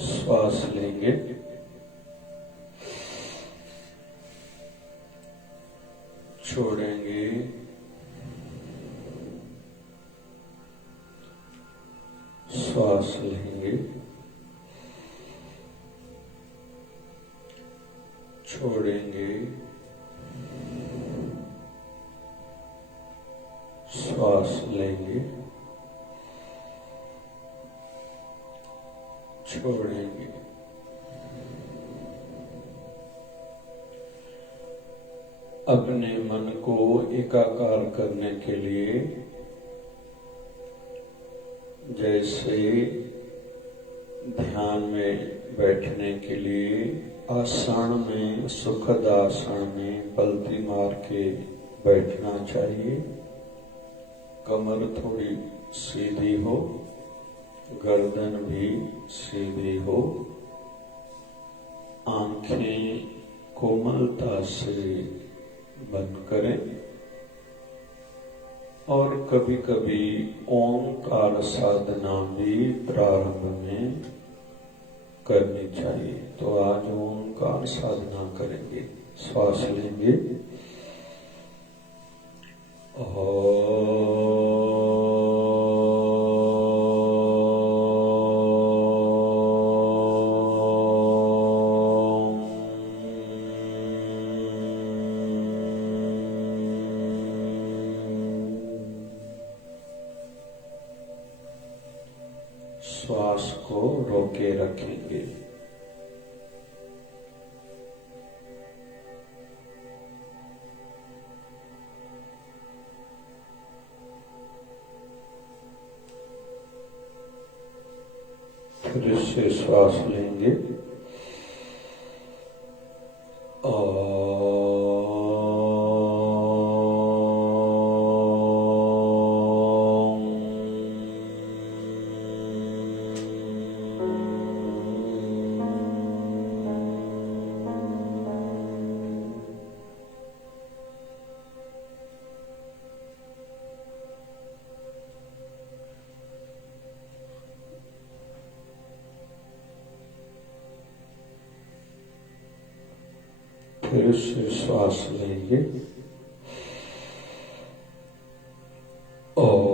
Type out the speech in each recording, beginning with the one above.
श्वास लेंगे, छोड़ेंगे, श्वास लेंगे, छोड़ेंगे, श्वास लेंगे, छोड़ेंगे। अपने मन को एकाकार करने के लिए जैसे ध्यान में बैठने के लिए आसन में, सुखद आसन में पलती मार के बैठना चाहिए। कमर थोड़ी सीधी हो, गर्दन भी सीधी हो, आंखें कोमलता से बंद करें और कभी कभी ओंकार साधना भी प्रारंभ में करनी चाहिए। तो आज ओंकार साधना करेंगे। श्वास लेंगे, श्वास को रोके रखेंगे। फिर से श्वास लेंगे और फिर से श्वास लेंगे और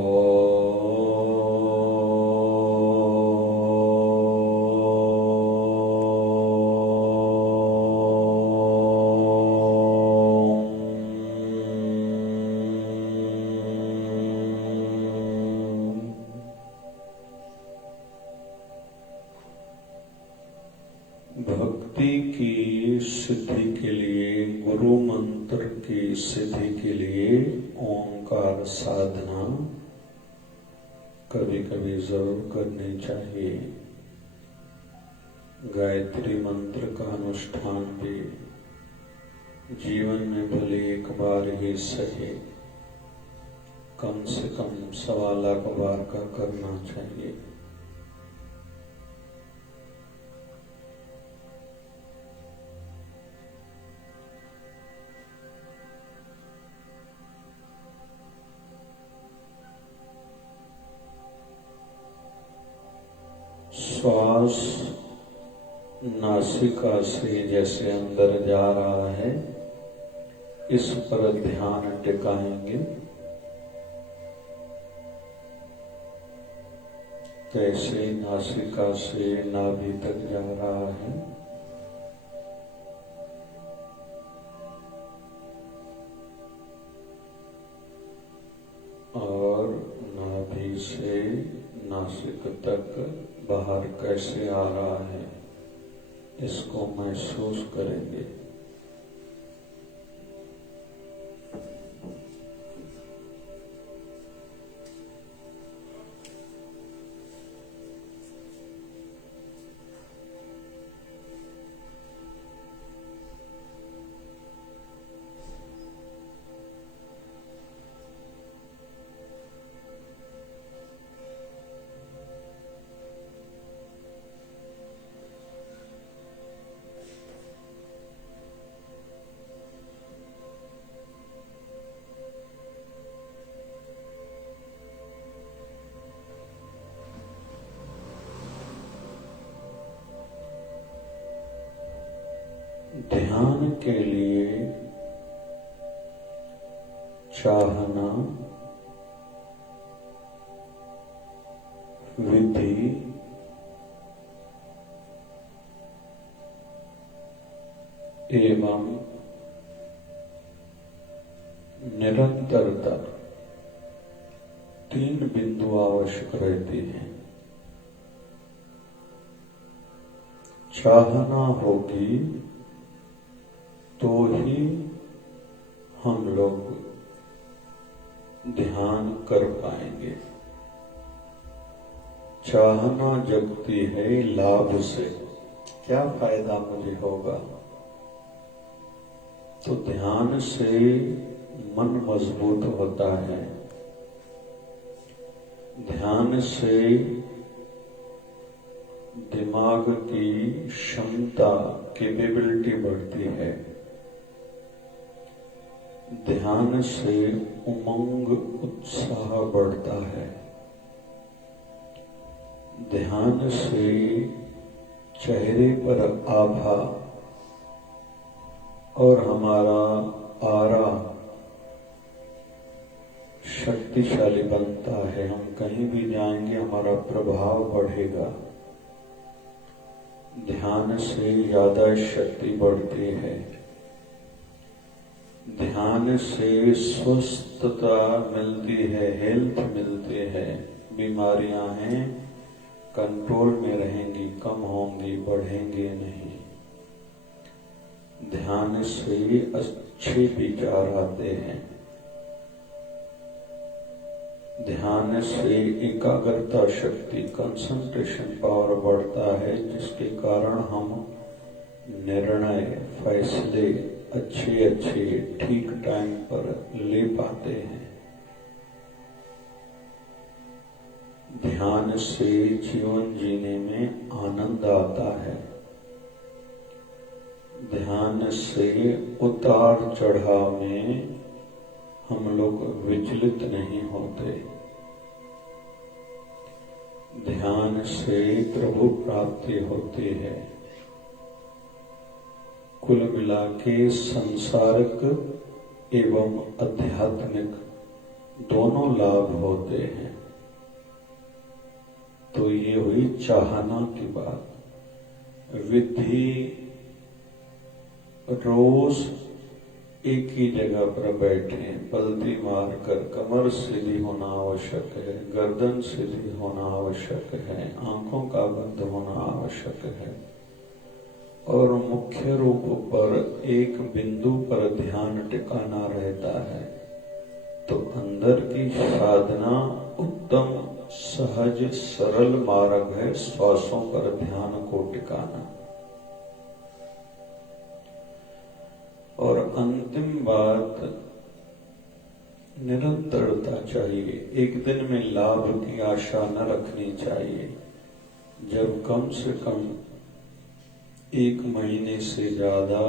भक्ति की सिद्धि के लिए, गुरु मंत्र की सिद्धि के लिए ओंकार साधना कभी कभी जरूर करनी चाहिए। गायत्री मंत्र का अनुष्ठान भी जीवन में भले एक बार ही सही, कम से कम 1.25 लाख बार का करना चाहिए। श्वास नासिका से जैसे अंदर जा रहा है, इस पर ध्यान टिकाएंगे। कैसे नासिका से नाभि तक जा रहा है, और नाभि से नासिक तक बाहर कैसे आ रहा है, इसको महसूस करेंगे। ध्यान के लिए चाहना, विधि, एवं निरंतरता 3 बिंदु आवश्यक रहती हैं। चाहना होगी तो ही हम लोग ध्यान कर पाएंगे। चाहना जगती है लाभ से, क्या फायदा मुझे होगा। तो ध्यान से मन मजबूत होता है, ध्यान से दिमाग की क्षमता, कैपेबिलिटी बढ़ती है, ध्यान से उमंग, उत्साह बढ़ता है, ध्यान से चेहरे पर आभा और हमारा आरा शक्तिशाली बनता है। हम कहीं भी जाएंगे हमारा प्रभाव बढ़ेगा। ध्यान से ज्यादा शक्ति बढ़ती है, ध्यान से स्वस्थता मिलती है, हेल्थ मिलती है। बीमारियां हैं कंट्रोल में रहेंगी, कम होंगी, बढ़ेंगे नहीं। ध्यान से अच्छे विचार आते हैं, ध्यान से एकाग्रता शक्ति, कंसंट्रेशन पावर बढ़ता है, जिसके कारण हम निर्णय, फैसले अच्छे ठीक टाइम पर ले पाते हैं। ध्यान से जीवन जीने में आनंद आता है, ध्यान से उतार चढ़ाव में हम लोग विचलित नहीं होते, ध्यान से प्रभु प्राप्ति होती है। कुल मिला के संसारिक एवं आध्यात्मिक दोनों लाभ होते हैं। तो ये हुई चाहना की बात। विधि, रोज एक ही जगह पर बैठे, पलती मारकर कमर सीधी होना आवश्यक है, गर्दन सीधी होना आवश्यक है, आंखों का बंद होना आवश्यक है, और मुख्य रूप पर एक बिंदु पर ध्यान टिकाना रहता है। तो अंदर की साधना उत्तम, सहज, सरल मार्ग है श्वासों पर ध्यान को टिकाना। और अंतिम बात, निरंतरता चाहिए। एक दिन में लाभ की आशा न रखनी चाहिए। जब कम से कम 1 महीने से ज्यादा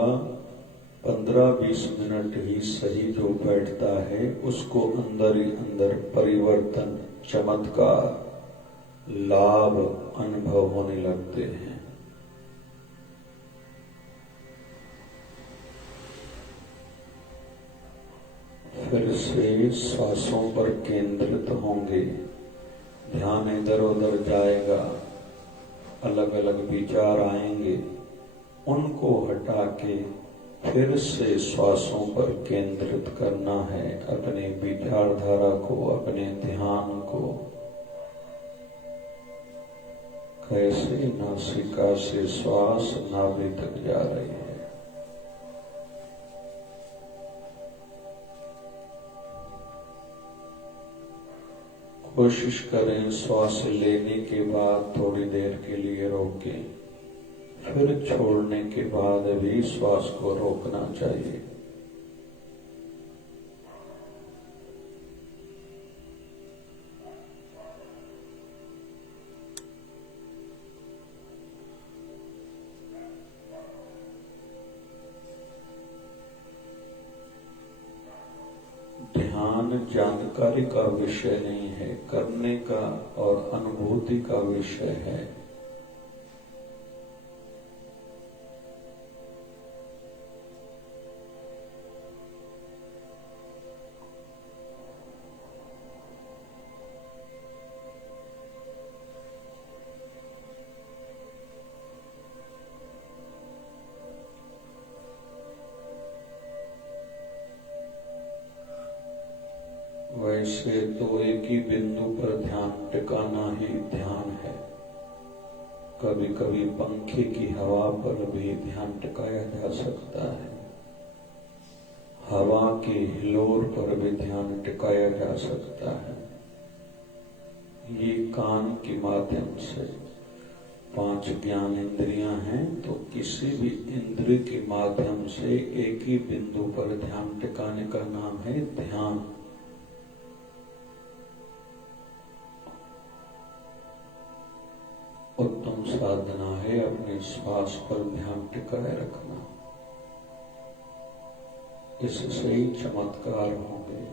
15-20 मिनट ही सही जो बैठता है, उसको अंदर ही अंदर परिवर्तन, चमत्कार, लाभ अनुभव होने लगते हैं। फिर से श्वासों पर केंद्रित होंगे, ध्यान इधर उधर जाएगा, अलग अलग विचार आएंगे, उनको हटा के फिर से श्वासों पर केंद्रित करना है, अपने विचारधारा को, अपने ध्यान को। कैसे नासिका से श्वास नाभि तक जा रही है। कोशिश करें श्वास लेने के बाद थोड़ी देर के लिए रोकें, फिर छोड़ने के बाद भी श्वास को रोकना चाहिए। ध्यान जानकारी का विषय नहीं है, करने का और अनुभूति का विषय है। वैसे तो एक ही बिंदु पर ध्यान टिकाना ही ध्यान है। कभी कभी पंखे की हवा पर भी ध्यान टिकाया जा सकता है, हवा के हिलोर पर भी ध्यान टिकाया जा सकता है। ये कान के माध्यम से 5 ज्ञान इंद्रियां हैं, तो किसी भी इंद्रिय के माध्यम से एक ही बिंदु पर ध्यान टिकाने का नाम है ध्यान। उत्तम साधना है अपने श्वास पर ध्यान टिकाए रखना, इससे ही चमत्कार होंगे।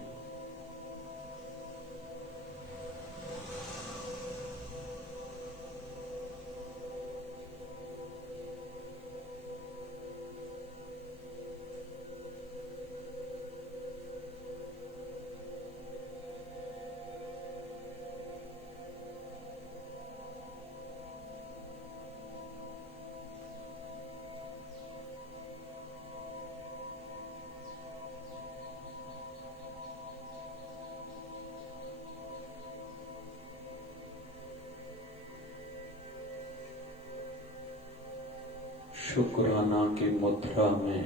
शुक्राना की मुद्रा में,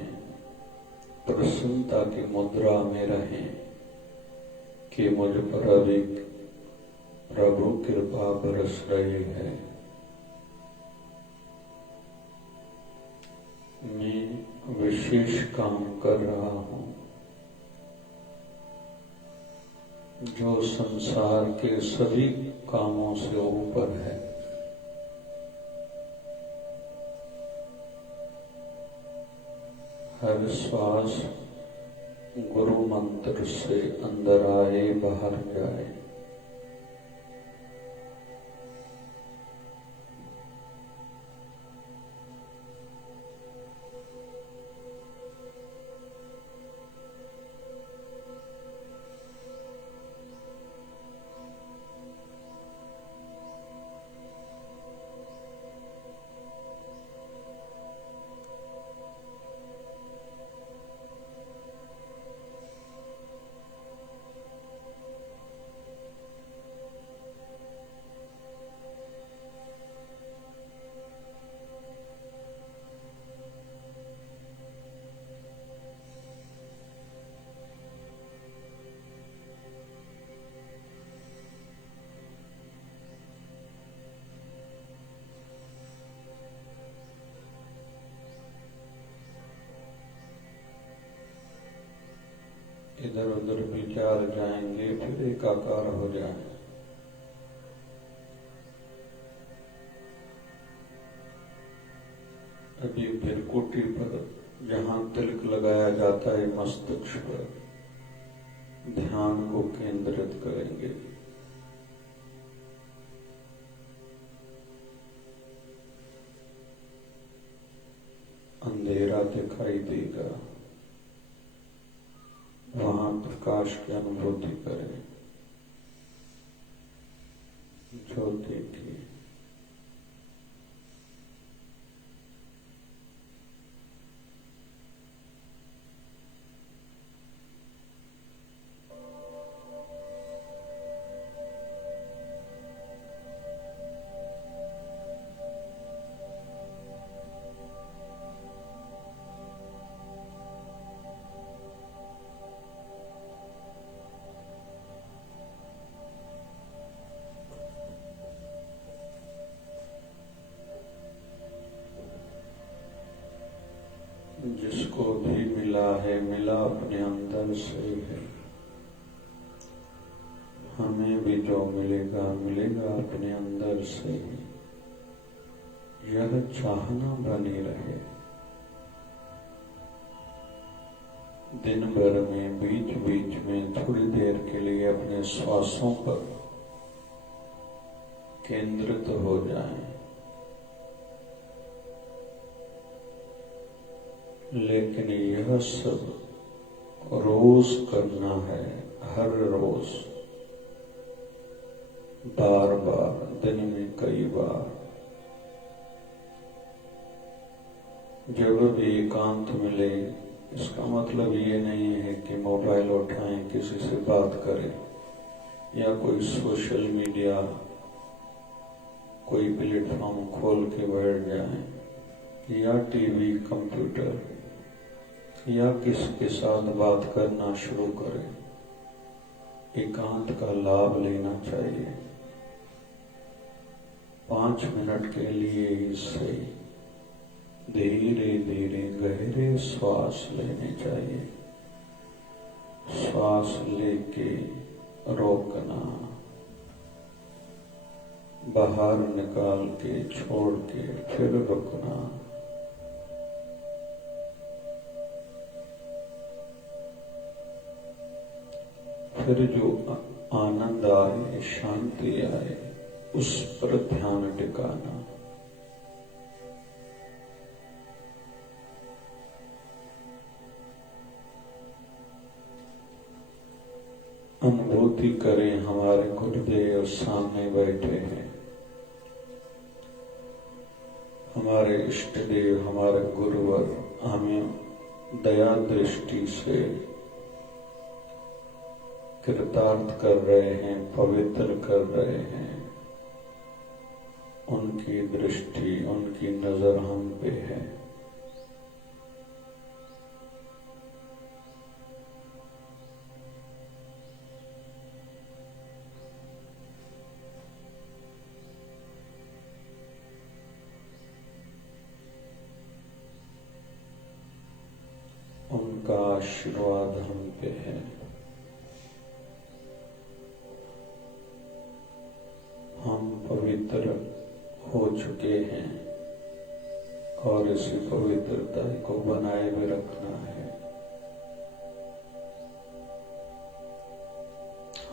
प्रसन्नता की मुद्रा में रहें कि मुझ पर अभी प्रभु कृपा बरस रही है। मैं विशेष काम कर रहा हूं जो संसार के सभी कामों से ऊपर है। हर श्वास गुरु मंत्र से अंदर आए बाहर जाए। इधर उधर विचार जाएंगे, फिर एकाकार हो जाए। अभी भृकुटी पर जहां तिलक लगाया जाता है मस्तिष्क पर, ध्यान को केंद्रित करेंगे। अंधेरा दिखाई देगा, वहां प्रकाश की अनुभूति करें, ज्योति की। जिसको भी मिला है, मिला अपने अंदर से है। हमें भी जो मिलेगा, मिलेगा अपने अंदर से ही। यह चाहना बनी रहे। दिन भर में बीच बीच में थोड़ी देर के लिए अपने श्वासों पर केंद्रित हो जाएं। लेकिन यह सब रोज करना है, हर रोज, बार बार, दिन में कई बार। जब भी एकांत मिले, इसका मतलब ये नहीं है कि मोबाइल उठाएं, किसी से बात करें। या कोई सोशल मीडिया कोई प्लेटफॉर्म खोल के बैठ जाए, या टीवी कंप्यूटर, या किसके साथ बात करना शुरू करें, एकांत का लाभ लेना चाहिए। 5 मिनट के लिए इससे धीरे धीरे गहरे श्वास लेने चाहिए। श्वास लेके रोकना, बाहर निकाल के छोड़ के फिर रुकना। फिर जो आनंद आए, शांति आए, उस पर ध्यान टिकाना। अनुभूति करें हमारे गुरुदेव सामने बैठे हैं, हमारे इष्ट देव, हमारे गुरुवर हमें दया दृष्टि से कृतार्थ कर रहे हैं, पवित्र कर रहे हैं। उनकी दृष्टि, उनकी नजर हम पे है। उनका आशीर्वाद हम पे है। हम पवित्र हो चुके हैं और इसी पवित्रता को बनाए हुए रखना है।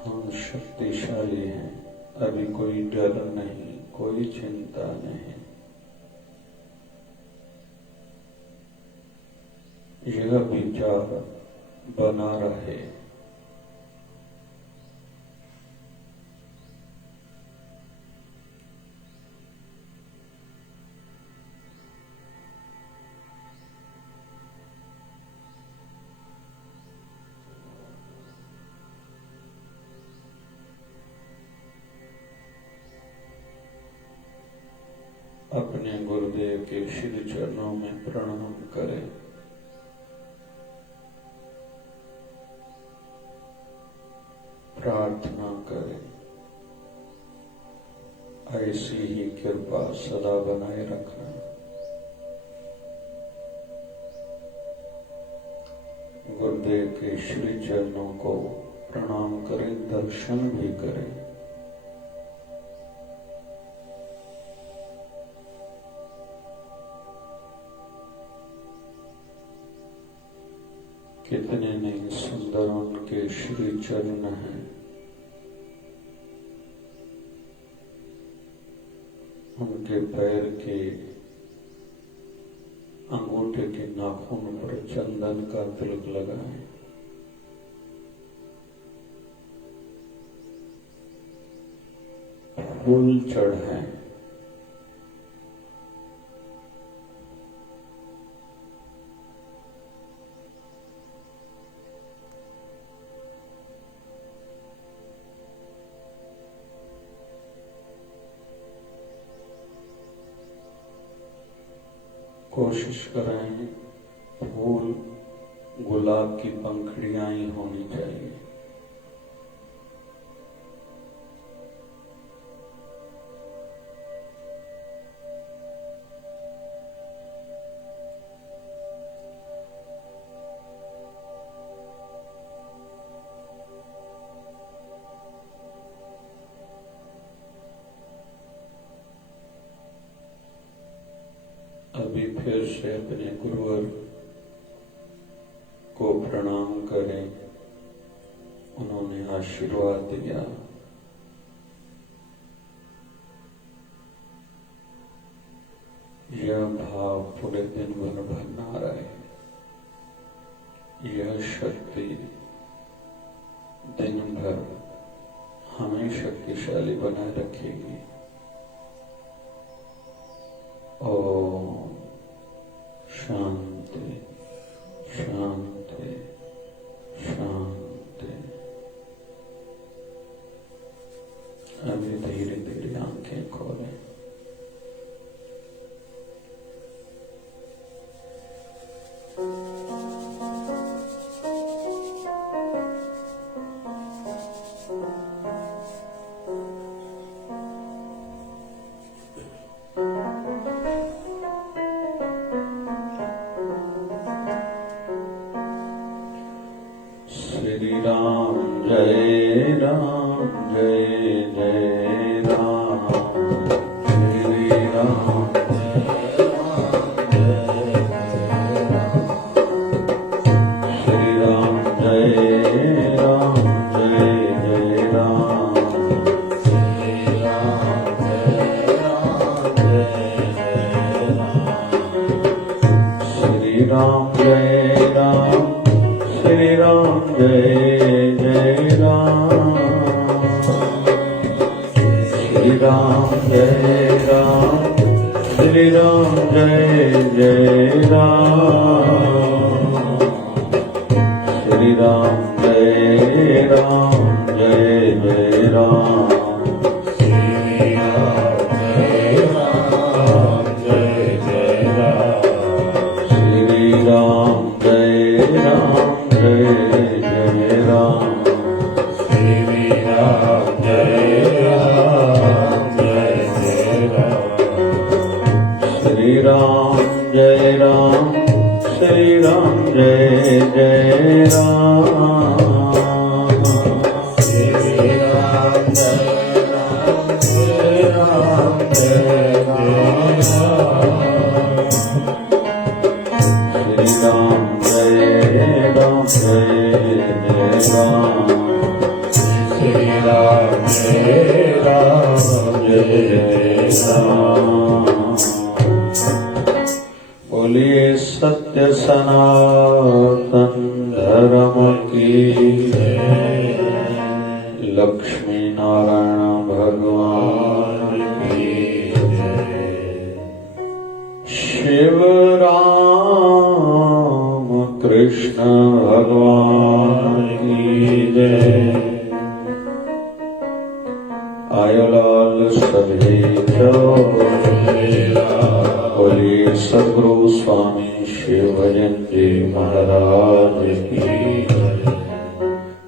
हम शक्तिशाली हैं, अभी कोई डर नहीं, कोई चिंता नहीं। यह विचार बना रहे। अपने गुरुदेव के श्री चरणों में प्रणाम करें। प्रार्थना करें, ऐसी ही कृपा सदा बनाए रखना। गुरुदेव के श्री चरणों को प्रणाम करें, दर्शन भी करें। कितने नहीं सुंदर उनके श्री चरण हैं। उनके पैर के अंगूठे के नाखून पर चंदन का तिलक लगाएं। फूल चढ़ाएं। कोशिश करें फूल गुलाब की पंखुड़ियां ही होनी चाहिए। अभी फिर से अपने गुरुवर को प्रणाम करें। उन्होंने आशीर्वाद दिया। यह भाव पूरे दिन भर बना रहे। यह शक्ति दिन भर हमें शक्तिशाली बनाए रखेगी। ओम शांति शांति शांति। श्री राम जय राम जय जय राम श्री राम श्री राम जय राम जय जय राम श्री राम जय राम जय जय राम श्री राम जय राम श्री राम जय जय राम श्री राम जय राम श्री राम जय जय राम श्री राम जय राम जय जय राम श्री राम जय राम जय जय राम श्री राम जय राम जय जय राम श्री राम जय राम जय जय राम श्री राम जय राम श्री राम जय जय राम श्री राम जय राम श्री राम जय जय राम श्री राम जय राम जय जय राम श्री राम जय राम जय जय राम बोलिए सत्य सनातन धर्म की जय लक्ष्मी नारायण भगवान की जय शिव राम कृष्ण भगवान की जय आयो लाल सभी जो बोलिए सद्गुरु स्वामी शिव भजन जी महाराज की जय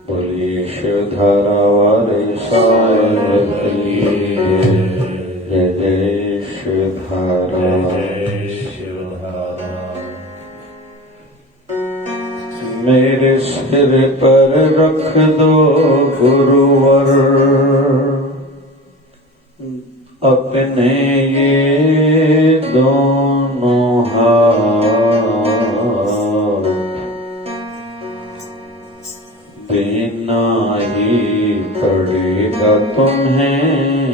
बोलिए शिव धारा वाले साहेब की जय जय शिव धारा मेरे सिर पर रख दो गुरुवर अपने ये दोनों हाथ देना ही पड़ेगा तुम्हें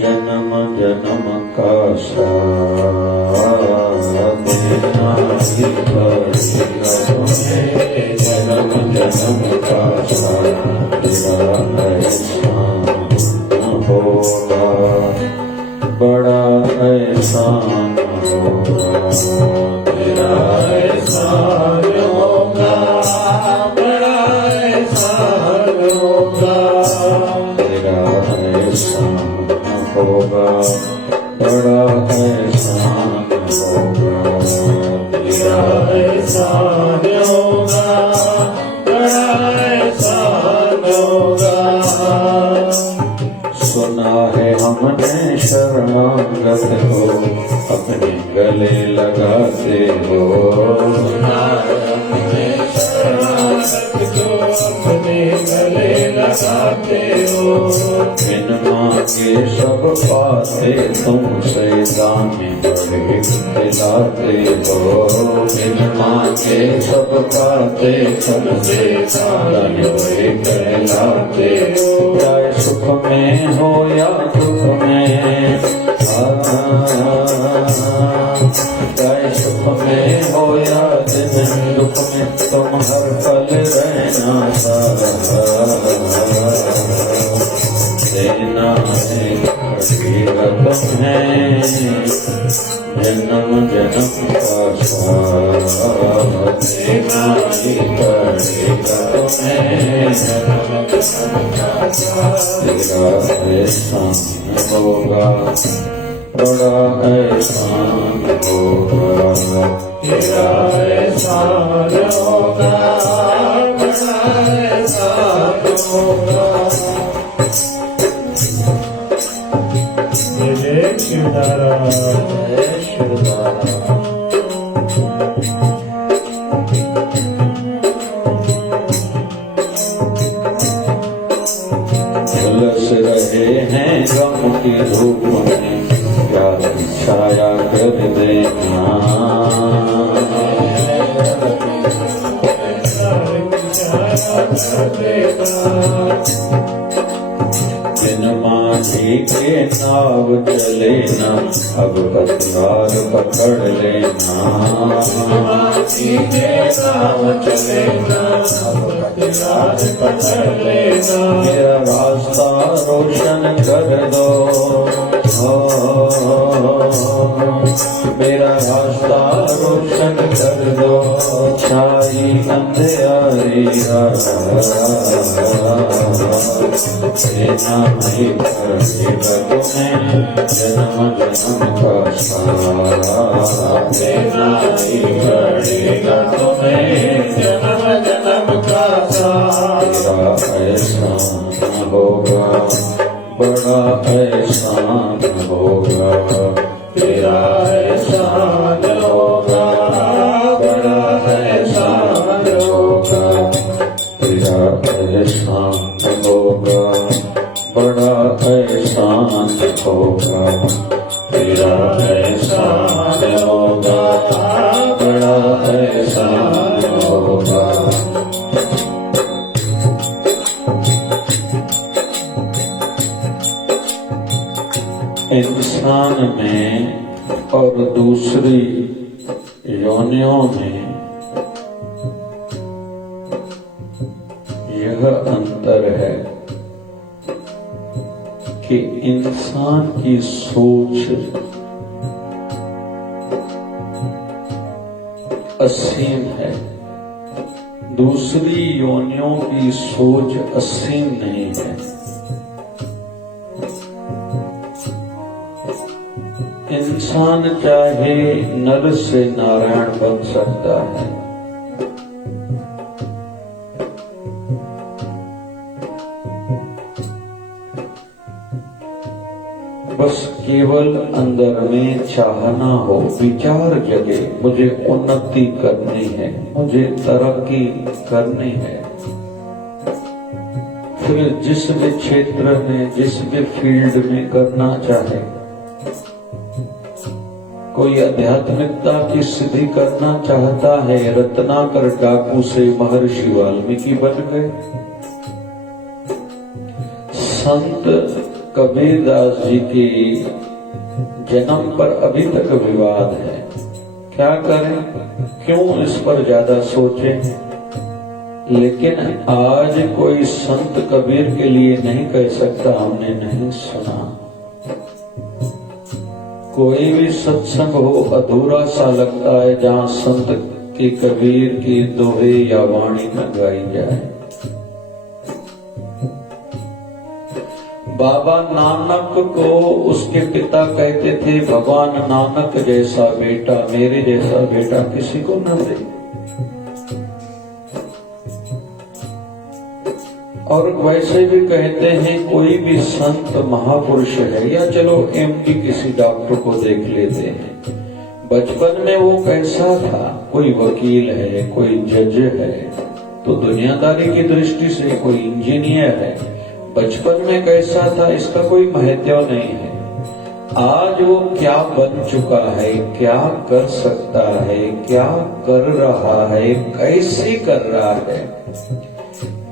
जन्म जन्म का साथ देना ही पड़ेगा तुम्हें जन्म जन्म का साथ तेरा एहसान होगा बड़ा एहसान होगा तेरा एहसान होगा बड़ा एहसान होगा तेरा एहसान होगा बड़ा एहसान होगा तेरा एहसान होगा बड़ा एहसान होगा सुना है हमने शरणागत हो अपने गले लगाते हो सुना है हमने शरणागत को अपने गले लगाते हो बिन मांगे सब पाते तुमसे दाने बड़े खिलाते हो बिन मांगे सब पाते तुमसे दाने बड़े खिलाते हो चाहे सुख में हो या दुख में चाहे सुख में हो या दिन दुख में तुम हर पल रहना देना है तुम्हें जन्म जन्म का साथ देना ही पड़ेगा तुम्हें तेरा एहसान होगा बड़ा एहसान होगा तेरा एहसान होगा बड़ा एहसान होगा शिवधारा जय शिवधारा। झुलस रहे हैं गम की धूप में, प्यार की छाया कर देना। बिन माझी के नाव चले न, अब पतवार पकड़ लेना। माझी के नाव चले न, अब पतवार पकड़ लेना। मेरा रास्ता रोशन कर दो, मेरा रास्ता रोशन कर दो, छाई अंधेरी देना नहीं पड़ेगा तुम्हें जन्म जन्म का सहारा। देना नहीं पड़ेगा तुम्हें जन्म जन्म का सहारा। ऐसा न होगा, बड़ा एहसान होगा, तेरा एहसान होगा, बड़ा एहसान होगा। तेरा एहसान होगा, बड़ा एहसान होगा, तेरा एहसान होगा, बड़ा एहसान होगा। इंसान में और दूसरी योनियों में यह अंतर है कि इंसान की सोच असीम है, दूसरी योनियों की सोच असीम नहीं है। इंसान चाहे नर से नारायण बन सकता है, बस केवल अंदर में चाहना हो, विचार जगे, मुझे उन्नति करनी है, मुझे तरक्की करनी है। फिर जिस भी क्षेत्र में, जिस भी फील्ड में करना चाहे, कोई आध्यात्मिकता की सिद्धि करना चाहता है, रत्नाकर डाकू से महर्षि वाल्मीकि बन गए। संत कबीरदास जी के जन्म पर अभी तक विवाद है, क्या करें, क्यों इस पर ज्यादा सोचें। लेकिन आज कोई संत कबीर के लिए नहीं कह सकता हमने नहीं सुना। कोई भी सत्संग हो अधूरा सा लगता है जहाँ संत की कबीर की दोहे या वाणी न गाई जाए। बाबा नानक को उसके पिता कहते थे, भगवान नानक जैसा बेटा, मेरे जैसा बेटा किसी को न दे। और वैसे भी कहते हैं कोई भी संत महापुरुष है, या चलो एमडी किसी डॉक्टर को देख लेते हैं, बचपन में वो कैसा था, कोई वकील है, कोई जज है, तो दुनियादारी की दृष्टि से कोई इंजीनियर है, बचपन में कैसा था इसका कोई महत्व नहीं है। आज वो क्या बन चुका है, क्या कर सकता है, क्या कर रहा है, कैसे कर रहा है,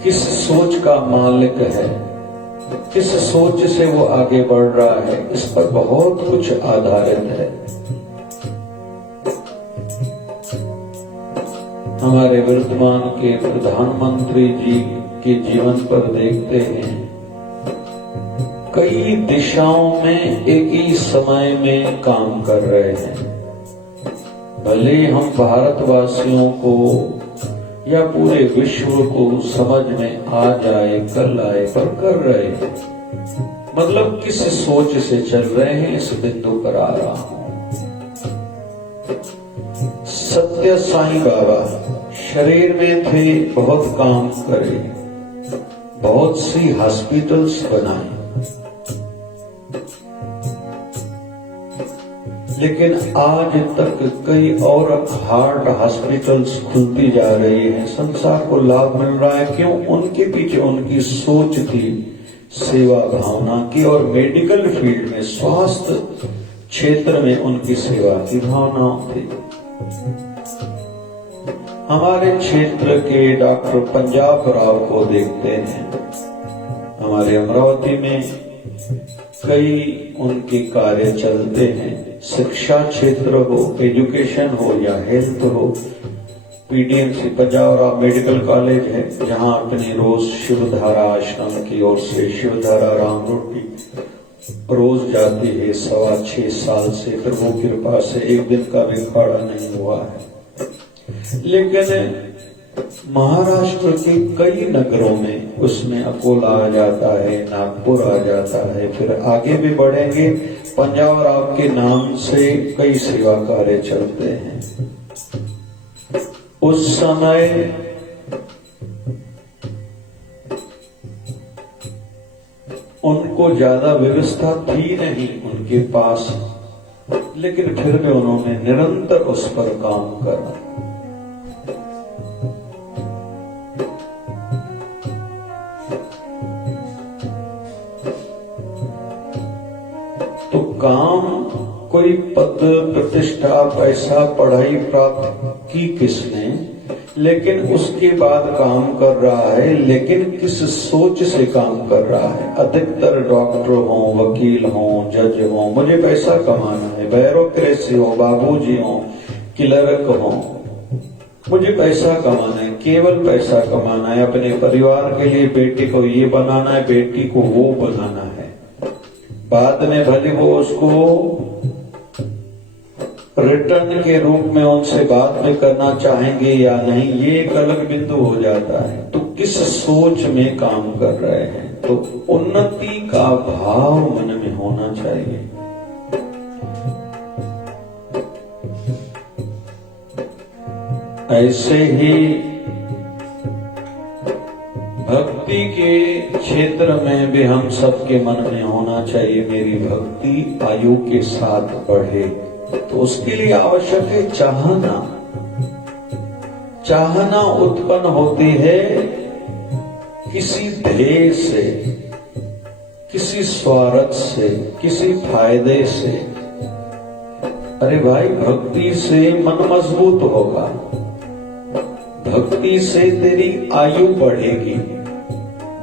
किस सोच का मालिक है, किस सोच से वो आगे बढ़ रहा है, इस पर बहुत कुछ आधारित है। हमारे वर्तमान के प्रधानमंत्री जी के जीवन पर देखते हैं, कई दिशाओं में एक ही समय में काम कर रहे हैं। भले हम भारतवासियों को या पूरे विश्व को समझ में आ जाए, कर लाए, पर कर रहे हैं। मतलब किस सोच से चल रहे हैं, इस बिंदु पर आ रहा हूं। सत्य साईं बाबा शरीर में थे, बहुत काम करे, बहुत सी हॉस्पिटल्स बनाए, लेकिन आज तक कई और हार्ट हॉस्पिटल्स खुलती जा रही हैं, संसार को लाभ मिल रहा है। क्यों? उनके पीछे उनकी सोच थी सेवा भावना की, और मेडिकल फील्ड में, स्वास्थ्य क्षेत्र में उनकी सेवा की भावनाओं थी। हमारे क्षेत्र के डॉक्टर पंजाब राव को देखते हैं, हमारे अमरावती में कई उनके कार्य चलते हैं। शिक्षा क्षेत्र हो, एजुकेशन हो या हेल्थ हो, PDMC Punjab Rao medical college है, जहां अपनी रोज शिवधारा आश्रम की ओर से शिवधारा राम रोटी रोज जाती है। 6.25 साल से प्रभु कृपा से एक दिन का भी खाड़ा नहीं हुआ है। लेकिन महाराष्ट्र के कई नगरों में उसमें अकोला आ जाता है, नागपुर आ जाता है, फिर आगे भी बढ़ेंगे। पंजाब राव के नाम से कई सेवा कार्य चलते हैं। उस समय उनको ज्यादा व्यवस्था थी नहीं उनके पास, लेकिन फिर भी उन्होंने निरंतर उस पर काम करा। तो काम, कोई पद प्रतिष्ठा, पैसा, पढ़ाई प्राप्त की किसने, लेकिन उसके बाद काम कर रहा है, लेकिन किस सोच से काम कर रहा है। अधिकतर डॉक्टर हो, वकील हो, जज हो, मुझे पैसा कमाना है, ब्यूरोक्रेसी हो, बाबूजी हो, क्लर्क हो, मुझे पैसा कमाना है, केवल पैसा कमाना है। अपने परिवार के लिए बेटे को ये बनाना है, बेटी को वो बनाना है। बाद में भले वो उसको रिटर्न के रूप में उनसे बात में करना चाहेंगे या नहीं, ये एक अलग बिंदु हो जाता है। तो किस सोच में काम कर रहे हैं, तो उन्नति का भाव मन में होना चाहिए। ऐसे ही भक्ति के क्षेत्र में भी हम सबके मन में होना चाहिए, मेरी भक्ति आयु के साथ बढ़े। तो उसके लिए आवश्यक है चाहना। चाहना उत्पन्न होती है किसी ध्येय से, किसी स्वार्थ से, किसी फायदे से। अरे भाई, भक्ति से मन मजबूत होगा, भक्ति से तेरी आयु बढ़ेगी,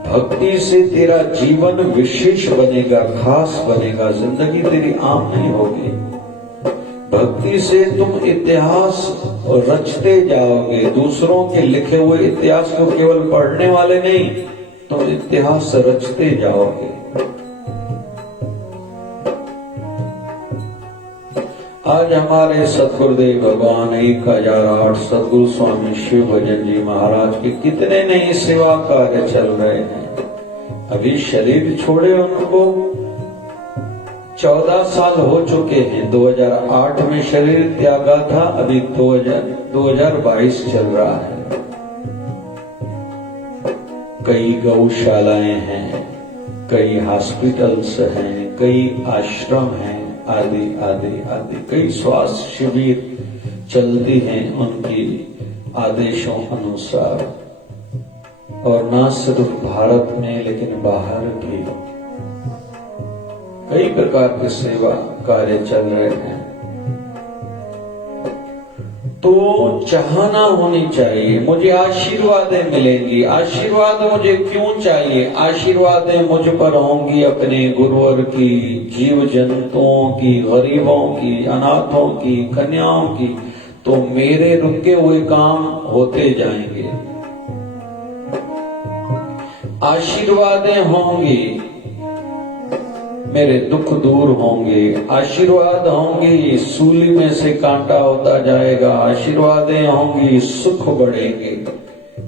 भक्ति से तेरा जीवन विशेष बनेगा, खास बनेगा, जिंदगी तेरी आम नहीं होगी। भक्ति से तुम इतिहास रचते जाओगे, दूसरों के लिखे हुए इतिहास को केवल पढ़ने वाले नहीं, तुम इतिहास रचते जाओगे। आज हमारे सतगुरुदेव भगवान 1008 सतगुरु स्वामी शिव भजन जी महाराज के कितने नए सेवा कार्य चल रहे हैं। अभी शरीर छोड़े उनको 14 साल हो चुके हैं। 2008 में शरीर त्यागा था, अभी 2022 चल रहा है। कई गौशालाएं हैं, कई हॉस्पिटल्स हैं, कई आश्रम हैं, आदि आदि आदि। कई स्वास्थ्य शिविर चलती हैं उनकी आदेशों अनुसार, और न सिर्फ भारत में लेकिन बाहर भी कई प्रकार के सेवा कार्य चल रहे हैं। तो चाहना होनी चाहिए, मुझे आशीर्वादें मिलेंगी। आशीर्वाद मुझे क्यों चाहिए? आशीर्वादें मुझ पर होंगी अपने गुरुवर की, जीव जंतुओं की, गरीबों की, अनाथों की, कन्याओं की, तो मेरे रुके हुए काम होते जाएंगे। आशीर्वादें होंगी, मेरे दुख दूर होंगे। आशीर्वाद होंगी, सूली में से कांटा होता जाएगा। आशीर्वादें होंगी, सुख बढ़ेंगे।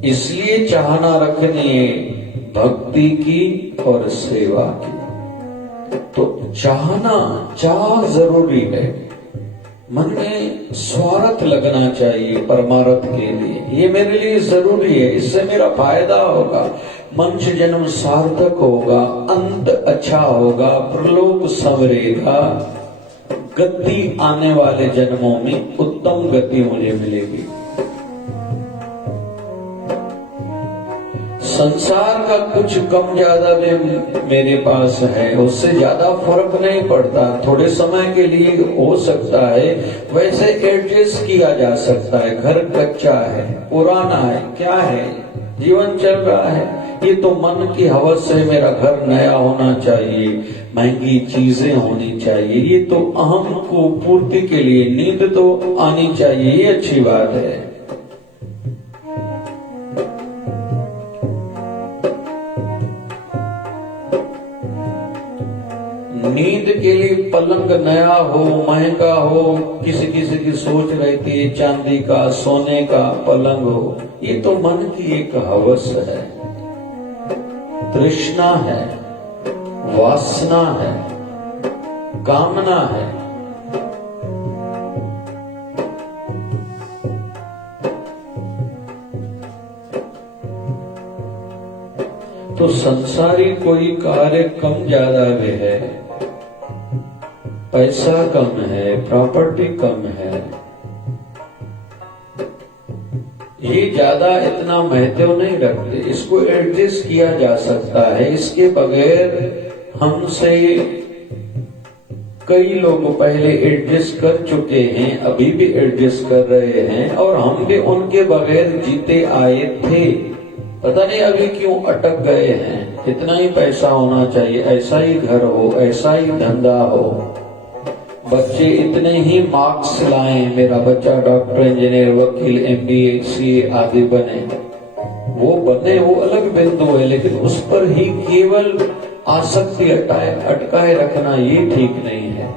इसलिए चाहना रखनी है भक्ति की और सेवा की। तो चाह जरूरी है। मन में स्वार्थ लगना चाहिए परमार्थ के लिए, ये मेरे लिए जरूरी है, इससे मेरा फायदा होगा, मनुष्य जन्म सार्थक होगा, अंत अच्छा होगा, प्रलोक संवरेगा, गति आने वाले जन्मों में उत्तम गति मुझे मिलेगी। संसार का कुछ कम ज्यादा भी मेरे पास है, उससे ज्यादा फर्क नहीं पड़ता। थोड़े समय के लिए हो सकता है, वैसे एडजस्ट किया जा सकता है। घर कच्चा है, पुराना है, क्या है, जीवन चल रहा है। ये तो मन की हवस है, मेरा घर नया होना चाहिए, महंगी चीजें होनी चाहिए। ये तो अहम को पूर्ति के लिए नींद तो आनी चाहिए, ये अच्छी बात है। नींद के लिए पलंग नया हो, महंगा हो, किसी किसी की सोच रहती है चांदी का, सोने का पलंग हो। ये तो मन की एक हवस है, तृष्णा है, वासना है, कामना है। तो संसारी कोई कार्य कम ज्यादा भी है, पैसा कम है, प्रॉपर्टी कम है, ये ज्यादा इतना महत्व नहीं रखते। इसको एडजस्ट किया जा सकता है। इसके बगैर हमसे कई लोग पहले एडजस्ट कर चुके हैं, अभी भी एडजस्ट कर रहे हैं, और हम भी उनके बगैर जीते आए थे। पता नहीं अभी क्यों अटक गए हैं। इतना ही पैसा होना चाहिए, ऐसा ही घर हो, ऐसा ही धंधा हो, बच्चे इतने ही मार्क्स लाएं, मेरा बच्चा डॉक्टर, इंजीनियर, वकील, MBA, CA आदि बने। वो बने, वो अलग बिंदु है, लेकिन उस पर ही केवल आसक्ति अटकाए रखना ये ठीक नहीं है।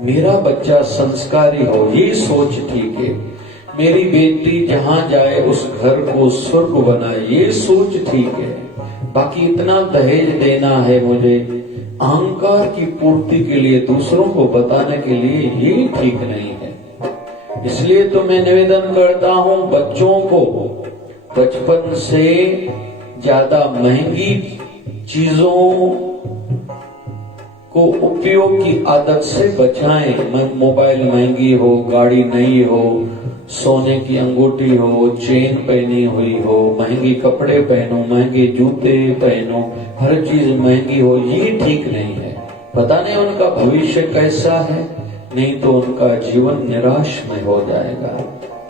मेरा बच्चा संस्कारी हो, ये सोच ठीक है। मेरी बेटी जहां जाए उस घर को स्वर्ग बनाए, ये सोच ठीक है। बाकी इतना दहेज देना है मुझे, अहंकार की पूर्ति के लिए, दूसरों को बताने के लिए, ये ठीक नहीं है। इसलिए तो मैं निवेदन करता हूं, बच्चों को बचपन से ज्यादा महंगी चीजों को उपयोग की आदत से बचाएं। मोबाइल महंगी हो, गाड़ी नई हो, सोने की अंगूठी हो, चेन पहनी हुई हो, महंगी कपड़े पहनो, महंगे जूते पहनो, हर चीज महंगी हो, ये ठीक नहीं है। पता नहीं उनका भविष्य कैसा है, नहीं तो उनका जीवन निराश में हो जाएगा।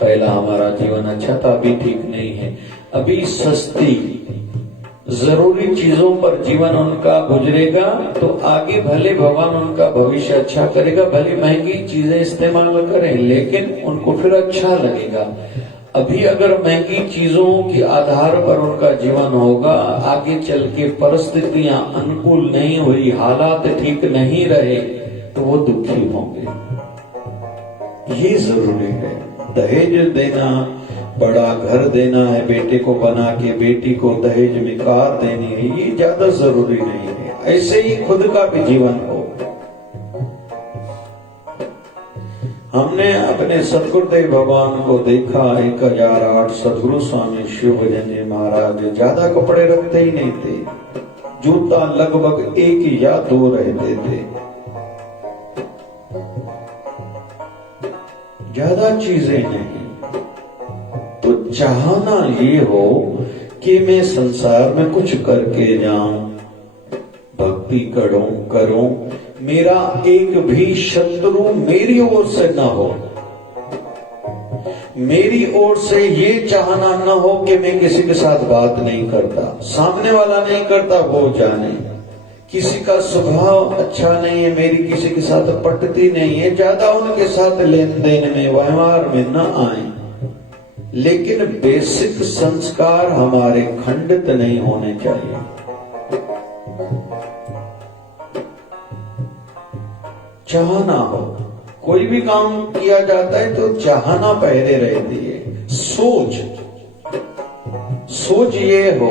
पहला हमारा जीवन अच्छा था, अभी ठीक नहीं है। अभी सस्ती जरूरी चीजों पर जीवन उनका गुजरेगा तो आगे भले भगवान उनका भविष्य अच्छा करेगा। भले महंगी चीजें इस्तेमाल करें, लेकिन उनको फिर अच्छा लगेगा। अभी अगर महंगी चीजों के आधार पर उनका जीवन होगा, आगे चल के परिस्थितियां अनुकूल नहीं हुई, हालात ठीक नहीं रहे, तो वो दुखी होंगे। ये जरूरी है। दहेज देना, बड़ा घर देना है बेटे को बना के, बेटी को दहेज में कार देनी है, ये ज्यादा जरूरी नहीं है। ऐसे ही खुद का भी जीवन हो। हमने अपने सदगुरुदेव भगवान को देखा, 1008 सदगुरु स्वामी शिवभजन जी महाराज ज्यादा कपड़े रखते ही नहीं थे। जूता लगभग 1 या 2 रहते थे, ज्यादा चीजें नहीं। तो चाहना ये हो कि मैं संसार में कुछ करके जाऊं, भक्ति करूं, मेरा एक भी शत्रु मेरी ओर से न हो। मेरी ओर से ये चाहना न हो कि मैं किसी के साथ बात नहीं करता, सामने वाला नहीं करता वो जाने। किसी का स्वभाव अच्छा नहीं है, मेरी किसी के साथ पटती नहीं है, ज्यादा उनके साथ लेन देन में, व्यवहार में न आए। लेकिन बेसिक संस्कार हमारे खंडित नहीं होने चाहिए। चाहना हो, कोई भी काम किया जाता है तो चाहना पहले रहती है। सोच ये हो,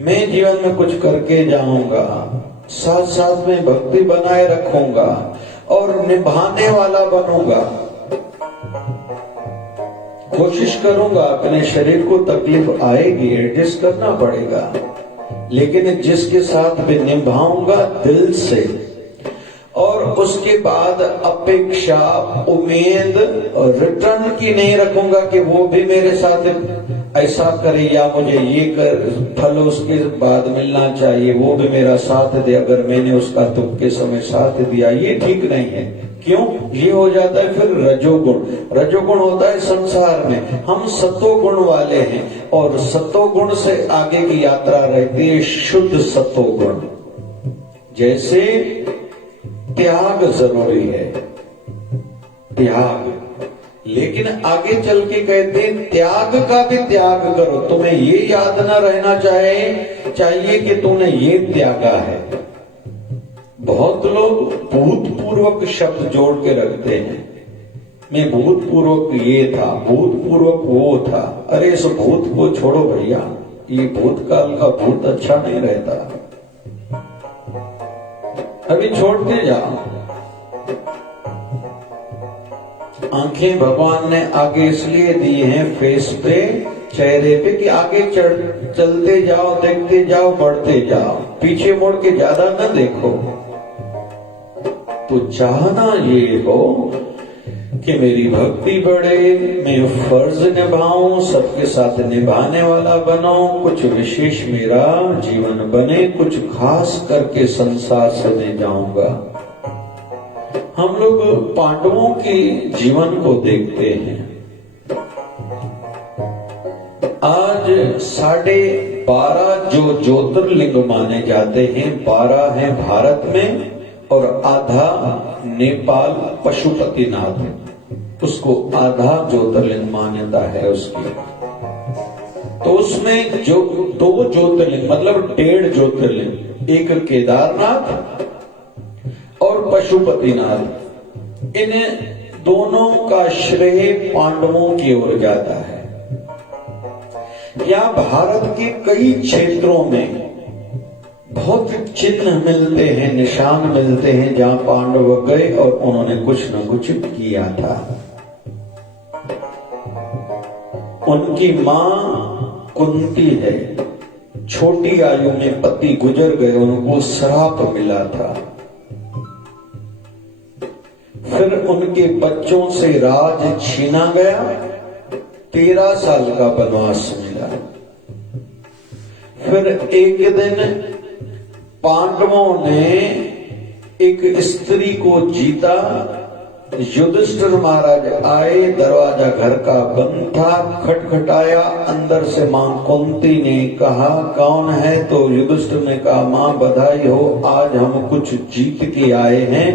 मैं जीवन में कुछ करके जाऊंगा, साथ साथ में भक्ति बनाए रखूंगा और निभाने वाला बनूंगा। कोशिश करूंगा, अपने शरीर को तकलीफ आएगी, एडजस्ट करना पड़ेगा, लेकिन जिसके साथ भी निभाऊंगा दिल से और उसके बाद अपेक्षा, उम्मीद और रिटर्न की नहीं रखूंगा कि वो भी मेरे साथ ऐसा करे या मुझे ये कर फल उसके बाद मिलना चाहिए, वो भी मेरा साथ दे अगर मैंने उसका दुख के समय साथ दिया। ये ठीक नहीं है। क्यों? ये हो जाता है फिर रजोगुण। रजोगुण होता है संसार में, हम सतोगुण वाले हैं और सतोगुण से आगे की यात्रा रहती है शुद्ध सतोगुण। जैसे त्याग जरूरी है, त्याग, लेकिन आगे चल के कहते हैं त्याग का भी त्याग करो। तुम्हें ये याद ना रहना चाहिए कि तूने ये त्यागा है। बहुत लोग भूतपूर्वक शब्द जोड़ के रखते हैं, मैं भूतपूर्वक ये था, भूतपूर्वक वो था। अरे इस भूत को छोड़ो भैया, ये भूतकाल का भूत अच्छा नहीं रहता, अभी छोड़ते जाओ। आंखें भगवान ने आगे इसलिए दी हैं फेस पे, चेहरे पे, कि आगे चलते जाओ, देखते जाओ, बढ़ते जाओ, पीछे मुड़ के ज्यादा न देखो। तो चाहना ये हो कि मेरी भक्ति बढ़े, मैं फर्ज निभाऊं, सबके साथ निभाने वाला बनाऊं, कुछ विशेष मेरा जीवन बने, कुछ खास करके संसार से मैं जाऊंगा। हम लोग पांडवों के जीवन को देखते हैं। आज 12.5 जो ज्योतिर्लिंग माने जाते हैं, 12 हैं भारत में और आधा नेपाल पशुपतिनाथ, उसको आधा ज्योतिर्लिंग मान्यता है उसकी। तो उसमें जो 2 ज्योतिर्लिंग मतलब 1.5 ज्योतिर्लिंग, एक केदारनाथ और पशुपतिनाथ, इन दोनों का श्रेय पांडवों की ओर जाता है। या भारत के कई क्षेत्रों में बहुत चिन्ह मिलते हैं, निशान मिलते हैं जहां पांडव गए और उन्होंने कुछ न कुछ किया था। उनकी मां कुंती है, छोटी आयु में पति गुजर गए, उनको श्राप मिला था। फिर उनके बच्चों से राज छीना गया, 13 साल का वनवास मिला। फिर एक दिन पांडवों ने एक स्त्री को जीता, युधिष्ठिर महाराज आए, दरवाजा घर का बंद था, खटखटाया, अंदर से मां कुंती ने कहा कौन है? तो युधिष्ठिर ने कहा मां बधाई हो, आज हम कुछ जीत के आए हैं।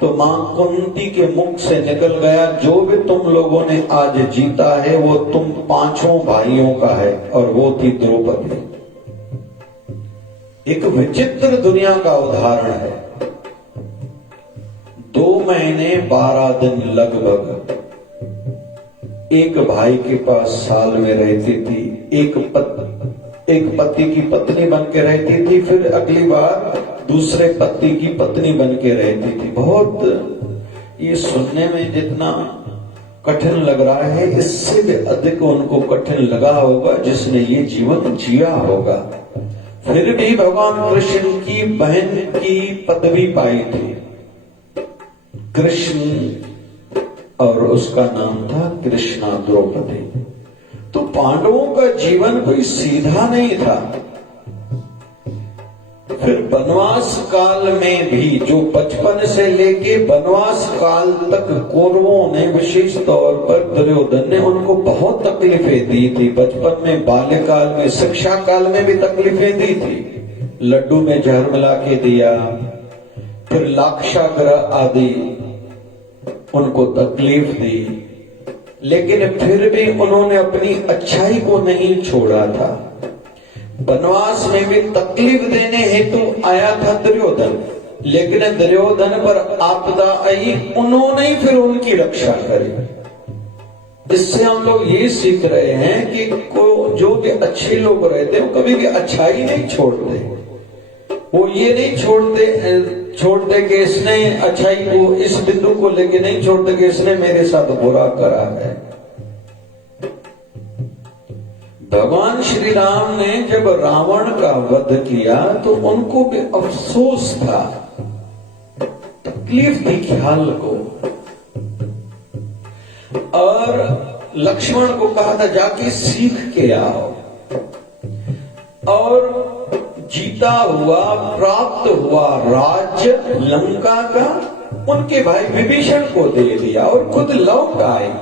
तो मां कुंती के मुख से निकल गया, जो भी तुम लोगों ने आज जीता है वो तुम 5 भाइयों का है, और वो थी द्रौपदी। एक विचित्र दुनिया का उदाहरण है। 2 महीने 12 दिन लगभग एक भाई के पास साल में रहती थी, एक पति की पत्नी बन के रहती थी, फिर अगली बार दूसरे पति की पत्नी बन के रहती थी। बहुत ये सुनने में जितना कठिन लग रहा है, इससे भी अधिक उनको कठिन लगा होगा जिसने ये जीवन जिया होगा। फिर भी भगवान कृष्ण की बहन की पदवी पाई थी, कृष्ण, और उसका नाम था कृष्णा द्रौपदी। तो पांडवों का जीवन कोई सीधा नहीं था। फिर वनवास काल में भी, जो बचपन से लेके वनवास काल तक कौरवों ने, विशेष तौर पर दुर्योधन ने उनको बहुत तकलीफें दी थी। बचपन में, बाल्यकाल में, शिक्षा काल में भी तकलीफें दी थी। लड्डू में जहर मिला के दिया, फिर लाक्षागृह आदि उनको तकलीफ दी, लेकिन फिर भी उन्होंने अपनी अच्छाई को नहीं छोड़ा था। वनवास में भी तकलीफ देने हेतु आया था दुर्योधन, लेकिन दुर्योधन पर आपदा आई, उन्होंने ही फिर उनकी रक्षा करी। इससे हम लोग ये सीख रहे हैं कि जो भी अच्छे लोग रहते हैं वो कभी भी अच्छाई नहीं छोड़ते। वो ये नहीं छोड़ते कि इसने अच्छाई को, इस बिंदु को लेके नहीं छोड़ते कि इसने मेरे साथ बुरा करा है। भगवान श्री राम ने जब रावण का वध किया तो उनको भी अफसोस था, तकलीफ दी ख्याल को, और लक्ष्मण को कहा था जाके सीख के आओ, और जीता हुआ प्राप्त हुआ राज्य लंका का उनके भाई विभीषण को दे दिया और खुद लौट आए,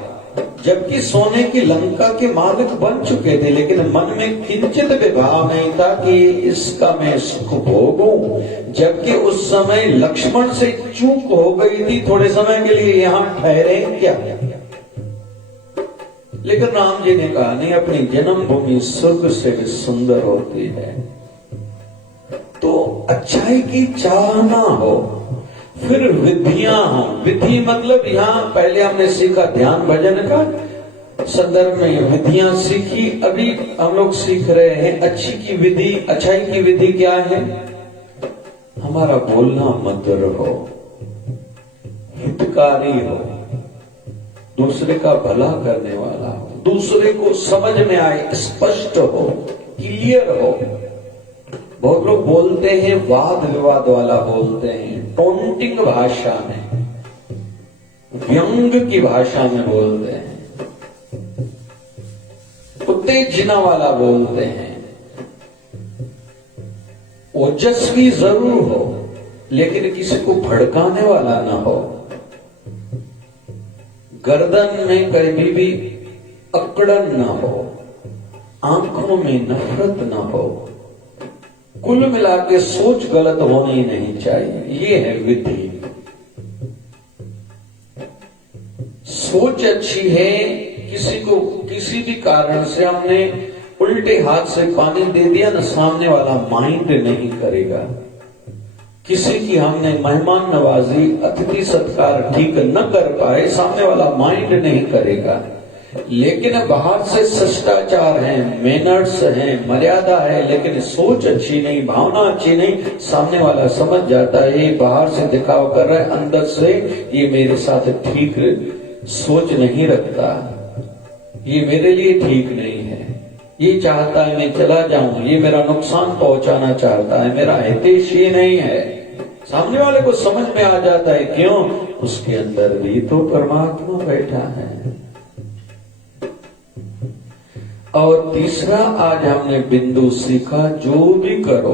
जबकि सोने की लंका के मालिक बन चुके थे, लेकिन मन में किंचित भी भाव नहीं था कि इसका मैं सुख भोगूं। जबकि उस समय लक्ष्मण से चूक हो गई थी, थोड़े समय के लिए यहां ठहरे क्या, लेकिन राम जी ने कहा नहीं, अपनी जन्मभूमि स्वर्ग से भी सुंदर होती है। तो अच्छाई की चाह ना हो, फिर विधियां हो। विधि मतलब यहाँ पहले हमने सीखा ध्यान भजन का संदर्भ में विधियां सीखी, अभी हम लोग सीख रहे हैं अच्छी की विधि। अच्छाई की विधि क्या है? हमारा बोलना मधुर हो, हितकारी हो, दूसरे का भला करने वाला हो, दूसरे को समझ में आए, स्पष्ट हो, क्लियर हो। बहुत लोग बोलते हैं वाद विवाद वाला बोलते हैं, टोंटिंग भाषा में, व्यंग की भाषा में बोलते हैं, उत्तेजना वाला बोलते हैं। ओजस्वी जरूर हो, लेकिन किसी को भड़काने वाला ना हो। गर्दन में कभी भी अकड़न ना हो, आंखों में नफरत ना हो, कुल मिला के सोच गलत होनी नहीं चाहिए। ये है विधि। सोच अच्छी है, किसी को किसी भी कारण से हमने उल्टे हाथ से पानी दे दिया ना, सामने वाला माइंड नहीं करेगा। किसी की हमने मेहमान नवाजी, अतिथि सत्कार ठीक न कर पाए, सामने वाला माइंड नहीं करेगा। लेकिन बाहर से शिष्टाचार है, मैनर्स है, मर्यादा है, लेकिन सोच अच्छी नहीं, भावना अच्छी नहीं, सामने वाला समझ जाता है ये बाहर से दिखाव कर रहा है, अंदर से ये मेरे साथ ठीक सोच नहीं रखता, ये मेरे लिए ठीक नहीं है, ये चाहता है मैं चला जाऊं, ये मेरा नुकसान पहुंचाना चाहता है, मेरा हितैषी नहीं है। सामने वाले को समझ में आ जाता है, क्यों? उसके अंदर भी तो परमात्मा बैठा है। और तीसरा आज हमने बिंदु सीखा, जो भी करो,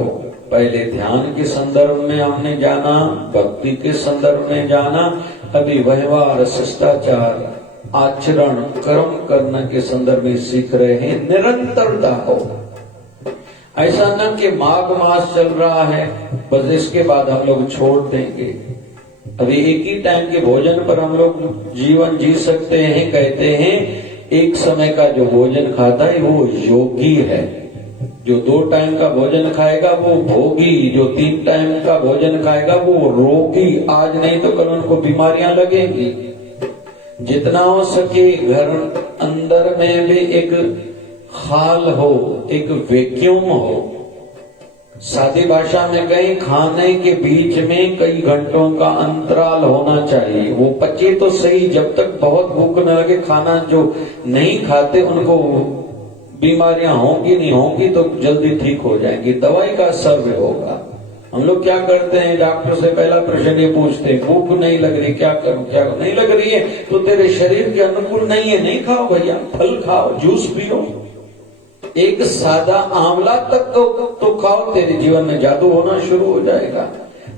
पहले ध्यान के संदर्भ में हमने जाना, भक्ति के संदर्भ में जाना, अभी व्यवहार, शिष्टाचार, आचरण, कर्म करने के संदर्भ में सीख रहे हैं। निरंतरता हो, ऐसा न कि माघ मास चल रहा है बस इसके बाद हम लोग छोड़ देंगे। अभी एक ही टाइम के भोजन पर हम लोग जीवन जी सकते हैं। कहते हैं एक समय का जो भोजन खाता है वो योगी है, जो 2 टाइम का भोजन खाएगा वो भोगी, जो 3 टाइम का भोजन खाएगा वो रोगी। आज नहीं तो कल उनको बीमारियां लगेंगी। जितना हो सके घर अंदर में भी एक खाल हो, एक वैक्यूम हो। सादी भाषा में कहीं खाने के बीच में कई घंटों का अंतराल होना चाहिए। वो पचे तो सही, जब तक बहुत भूख न लगे। खाना जो नहीं खाते उनको बीमारियां होंगी, नहीं होंगी तो जल्दी ठीक हो जाएंगी, दवाई का असर भी होगा। हम लोग क्या करते हैं, डॉक्टर से पहला प्रश्न ये पूछते हैं, भूख नहीं लग रही, क्या करूं? क्या नहीं लग रही है तो तेरे शरीर के अनुकूल नहीं है, नहीं खाओ भैया, फल खाओ, जूस पियो, एक सादा आंवला तक तो खाओ, तेरे जीवन में जादू होना शुरू हो जाएगा।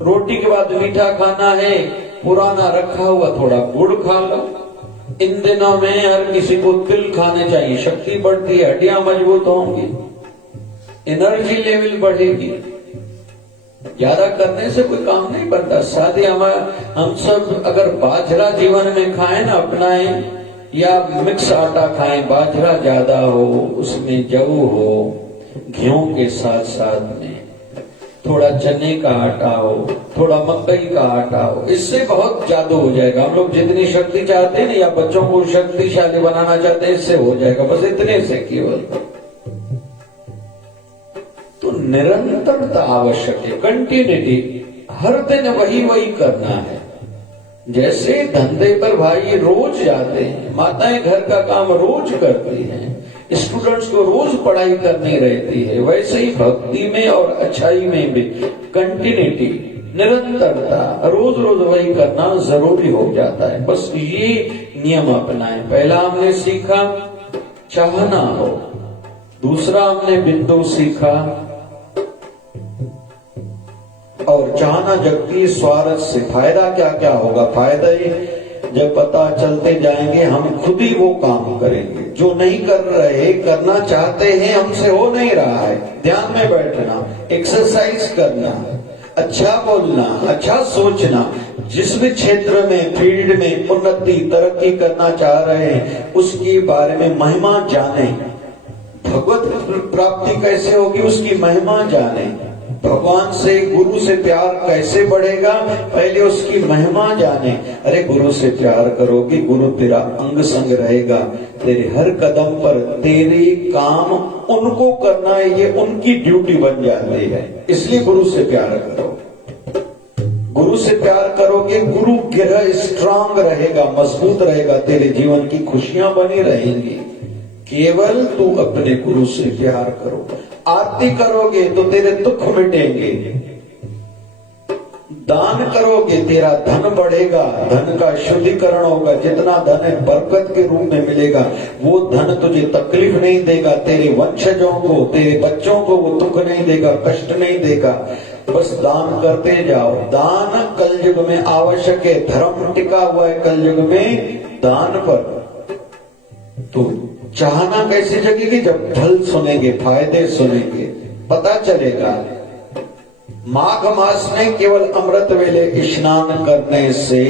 रोटी के बाद मीठा खाना है, पुराना रखा हुआ थोड़ा गुड़ खा लो। इन दिनों में हर किसी को तिल खाने चाहिए, शक्ति बढ़ती है, हड्डियां मजबूत होंगी, एनर्जी लेवल बढ़ेगी। ज्यादा करने से कोई काम नहीं बनता। साथ ही हम सब अगर बाजरा जीवन में खाएं ना, अपनाएं, या मिक्स आटा खाएं, बाजरा ज्यादा हो, उसमें जव हो, गेहूं के साथ साथ में थोड़ा चने का आटा हो, थोड़ा मकई का आटा हो, इससे बहुत जादू हो जाएगा। हम लोग जितनी शक्ति चाहते हैं ना, या बच्चों को शक्तिशाली बनाना चाहते हैं, इससे हो जाएगा, बस इतने से केवल। तो निरंतरता आवश्यक है, कंटिन्यूटी, हर दिन वही करना है। जैसे धंधे पर भाई रोज जाते हैं, माताएं घर का काम रोज करती हैं, स्टूडेंट्स को रोज पढ़ाई करनी रहती है, वैसे ही भक्ति में और अच्छाई में भी कंटिन्यूटी, निरंतरता, रोज रोज वही करना जरूरी हो जाता है। बस ये नियम अपनाएं। पहला हमने सीखा चाहना हो, दूसरा हमने बिंदु सीखा और चाहना जगती स्वार्थ से। फायदा क्या क्या होगा? फायदा ही जब पता चलते जाएंगे हम खुद ही वो काम करेंगे जो नहीं कर रहे, करना चाहते हैं, हमसे हो नहीं रहा है। ध्यान में बैठना, एक्सरसाइज करना, अच्छा बोलना, अच्छा सोचना। जिस भी क्षेत्र में, फील्ड में उन्नति तरक्की करना चाह रहे हैं उसके बारे में महिमा जाने। भगवत प्राप्ति कैसे होगी उसकी महिमा जाने। भगवान से, गुरु से प्यार कैसे बढ़ेगा पहले उसकी महिमा जाने। अरे गुरु से प्यार करोगे, गुरु तेरा अंग संग रहेगा, तेरे हर कदम पर तेरे काम उनको करना है, ये उनकी ड्यूटी बन जाती है। इसलिए गुरु से प्यार करो। गुरु से प्यार करोगे, गुरु ग्रह स्ट्रांग रहेगा, मजबूत रहेगा, तेरे जीवन की खुशियां बनी रहेंगी। केवल तू अपने गुरु से प्यार करो। आरती करोगे तो तेरे दुख मिटेंगे। दान करोगे तेरा धन बढ़ेगा, धन का शुद्धिकरण होगा। जितना धन है बरकत के रूप में मिलेगा। वो धन तुझे तकलीफ नहीं देगा, तेरे वंशजों को, तेरे बच्चों को वो दुख नहीं देगा, कष्ट नहीं देगा। बस दान करते जाओ। दान कलयुग में आवश्यक है। धर्म टिका हुआ है कलयुग में दान पर। तो चाहना कैसे जगेगी? जब फल सुनेंगे, फायदे सुनेंगे, पता चलेगा। माघ मास में केवल अमृत वेले स्नान करने से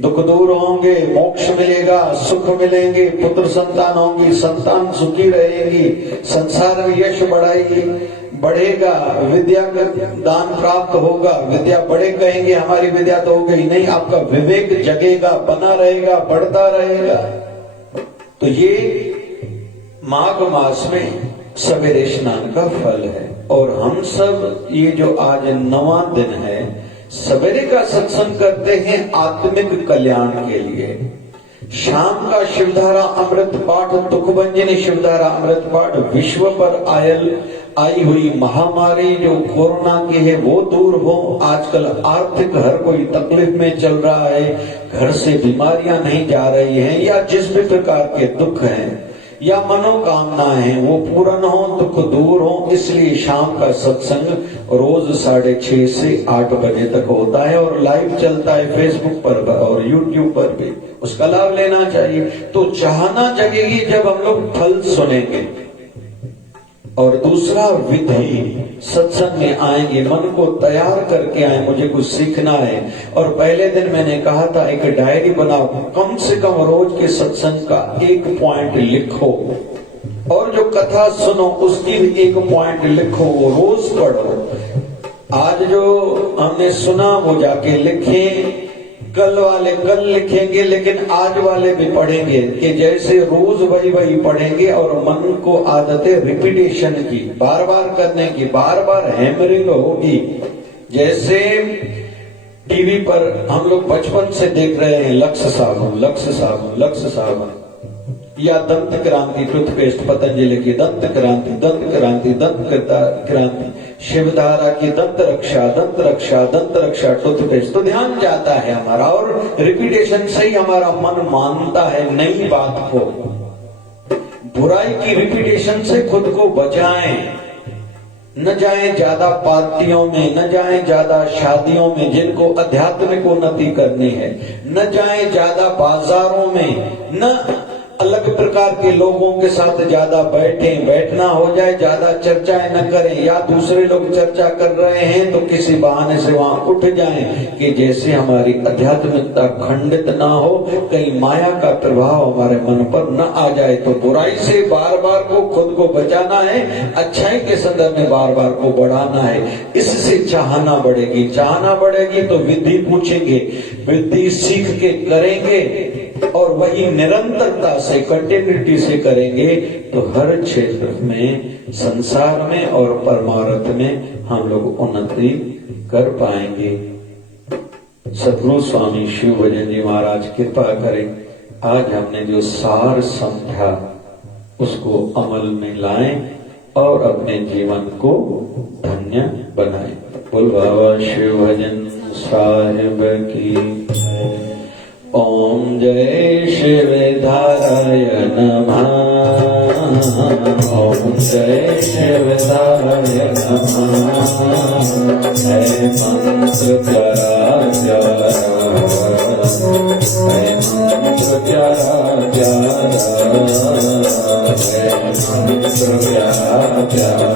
दुख दूर होंगे, मोक्ष मिलेगा, सुख मिलेंगे, पुत्र संतान होंगी, संतान सुखी रहेगी, संसार में यश बढ़ेगा, विद्या का दान प्राप्त होगा। विद्या बड़े कहेंगे हमारी विद्या तो हो गई, नहीं, आपका विवेक जगेगा, बना रहेगा, बढ़ता रहेगा। तो ये माघ मास में सवेरे स्नान का फल है। और हम सब ये जो आज 9वां दिन है, सवेरे का सत्संग करते हैं आत्मिक कल्याण के लिए। शाम का शिवधारा अमृत पाठ, दुखभंजनी शिवधारा अमृत पाठ, विश्व पर आई हुई महामारी जो कोरोना की है वो दूर हो। आजकल आर्थिक हर कोई तकलीफ में चल रहा है, घर से बीमारियां नहीं जा रही हैं, या जिस भी प्रकार के दुख हैं या मनोकामना है वो पूर्ण हो, दुख दूर हो। इसलिए शाम का सत्संग रोज 6:30 से 8 बजे तक होता है और लाइव चलता है फेसबुक पर और यूट्यूब पर भी। उसका लाभ लेना चाहिए। तो चाहना जगेगी जब हम लोग फल सुनेंगे। और दूसरा विधि, सत्संग में आएंगे, मन को तैयार करके आए, मुझे कुछ सीखना है। और पहले दिन मैंने कहा था एक डायरी बनाओ, कम से कम रोज के सत्संग का 1 पॉइंट लिखो, और जो कथा सुनो उसकी भी 1 पॉइंट लिखो, वो रोज पढ़ो। आज जो हमने सुना वो जाके लिखें, कल वाले कल लिखेंगे, लेकिन आज वाले भी पढ़ेंगे। कि जैसे रोज वही पढ़ेंगे और मन को आदत है रिपीटेशन की, बार बार करने की, बार बार हैमरिंग होगी। जैसे टीवी पर हम लोग बचपन से देख रहे हैं लक्ष्य साबुन, लक्ष्य साबुन, लक्ष्य साबुन, या दंत क्रांति टूथपेस्ट, पतंजलि की दंत क्रांति, दंत क्रांति, दंत क्रांति, शिवधारा की दंत रक्षा, दंत रक्षा, दंत रक्षा टूथपेस्ट। तो ध्यान जाता है हमारा, और रिपीटेशन से ही हमारा मन मानता है नई बात को। बुराई की रिपीटेशन से खुद को बचाएं। न जाएं ज्यादा पार्टियों में, न जाएं ज्यादा शादियों में जिनको आध्यात्मिक उन्नति करनी है, न जाएं ज्यादा बाजारों में, न अलग प्रकार के लोगों के साथ ज्यादा बैठना हो जाए, ज्यादा चर्चाएं न करें, या दूसरे लोग चर्चा कर रहे हैं तो किसी बहाने से वहां उठ जाएं कि जैसे हमारी आध्यात्मिकता खंडित ना हो, कहीं माया का प्रभाव हमारे मन पर न आ जाए। तो बुराई से बार बार को खुद को बचाना है, अच्छाई के संदर्भ में बार बार को बढ़ाना है। इससे चाहना बढ़ेगी। चाहना बढ़ेगी तो विधि पूछेंगे, विधि सीख के करेंगे और वही निरंतरता से, कंटिन्यूटी से करेंगे तो हर क्षेत्र में, संसार में और परमार्थ में हम लोग उन्नति कर पाएंगे। सद्गुरु स्वामी शिव भजन जी महाराज कृपा करें, आज हमने जो सार समझा उसको अमल में लाएं और अपने जीवन को धन्य बनाएं। बोल बाबा शिव भजन साहिब की। ओम जय शिवधाराय नमः। ओम जय शिवधाराय नमः। है मंत्र प्यारा प्यारा, है मंत्र प्यारा प्यारा, है मंत्र प्यारा प्यारा,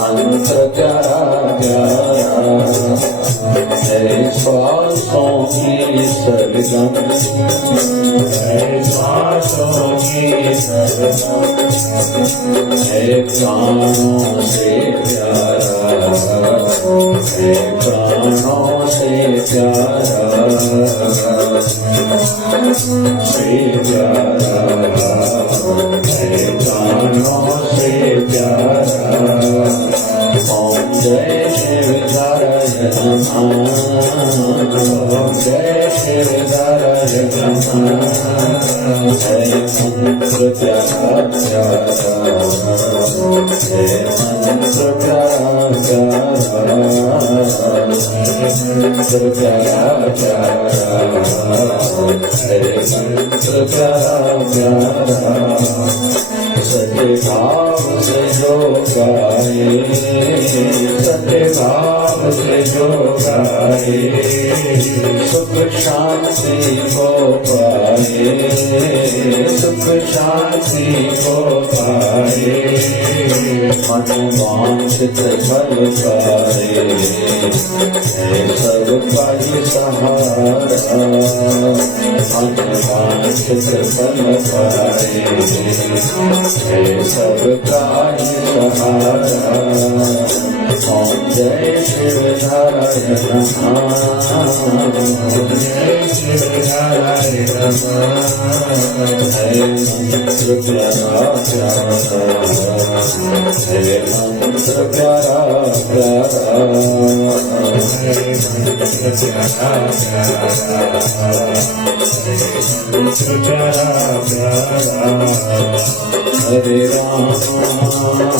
मंत्र प्यारा प्यारा, है श्वासों की सरगम, है श्वासों की सरगम, है प्राणों से प्यारा, है प्राणों से प्यारा, से प्यारा, है प्राणों से प्यारा। ओम जय शिवधाराय नमः। ओम जय शिवधाराय नमः। है मंत्र प्यारा प्यारा, है मंत्र प्यारा प्यारा, मंत्र प्यारा प्यारा, है मंत्र प्यारा प्यारा। सच्चे भाव से जो गाए, सच्चे भाव से जो गाए, सुख शांति को पाए, सुख शांति को पाए, मन वांछित फल पाए, सबका ही सहारा, मन वांछित फल पाए, सबका ही सहारा। ओम जय शिवधाराय नमः। ओम जय शिवधाराय नमः। है मंत्र प्यारा प्यारा, है मंत्र प्यारा प्यारा, है मंत्र प्यारा प्यारा, है मंत्र प्यारा प्यारा। हरे राम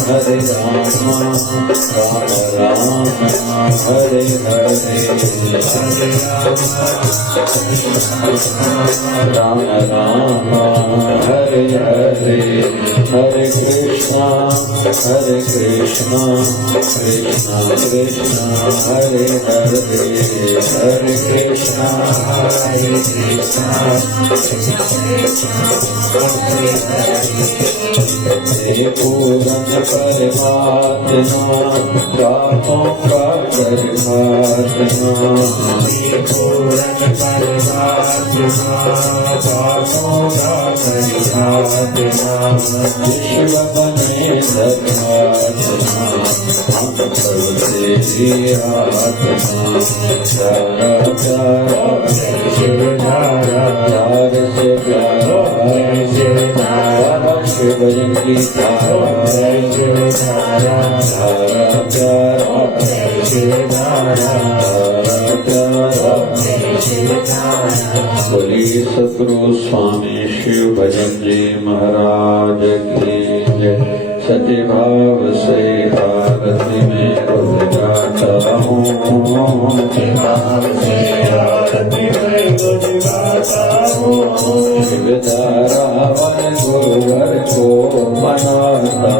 हरे राम, राम राम हरे हरे, हरे राम राम हरे हरे, हरे कृष्णा कृष्णा कृष्णा हरे हरे, हरे कृष्णा हे पूरन परमात्मा, पापों का परमात्मा, हे पूरन परमात्मा, पापों का परमात्मा, विश्व बने धर्मात्मा, हम सबसे ही आत्मा, प्यारा प्यारा शिवधारा, प्यार से प्यारा शिवधारा, शिव भजन की धारा, शिवधारा धारा प्यारा शिवधारा, धारा प्यारा। बोलिए सतगुरु स्वामी शिव भजन जी महाराज की जय। सच्चे भाव से आरती में रोज गाता हूँ, सच्चे भाव से आरती में रोज गाता हूँ, शिवधारा वन गुरुवर को मनाता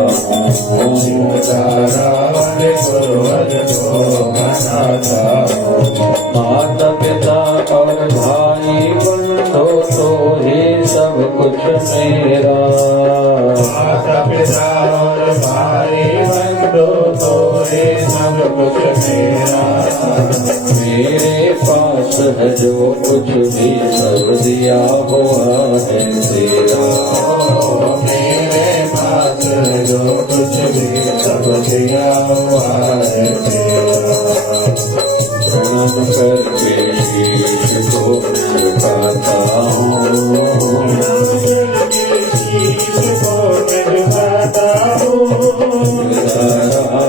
हूँ, शिवधारा वन गुरुवर को मनाता हूँ। माता पिता और भाई बंधु तो ही सब कुछ मेरा, माता पिता और भाई बंधु तो ही सब कुछ मेरा, मेरे पास है जो कुछ भी सब दिया हुआ है तेरा, मेरे पास है जो कुछ भी सब दिया हुआ है तेरा। प्रणाम करके शीश को झुकाता हूँ,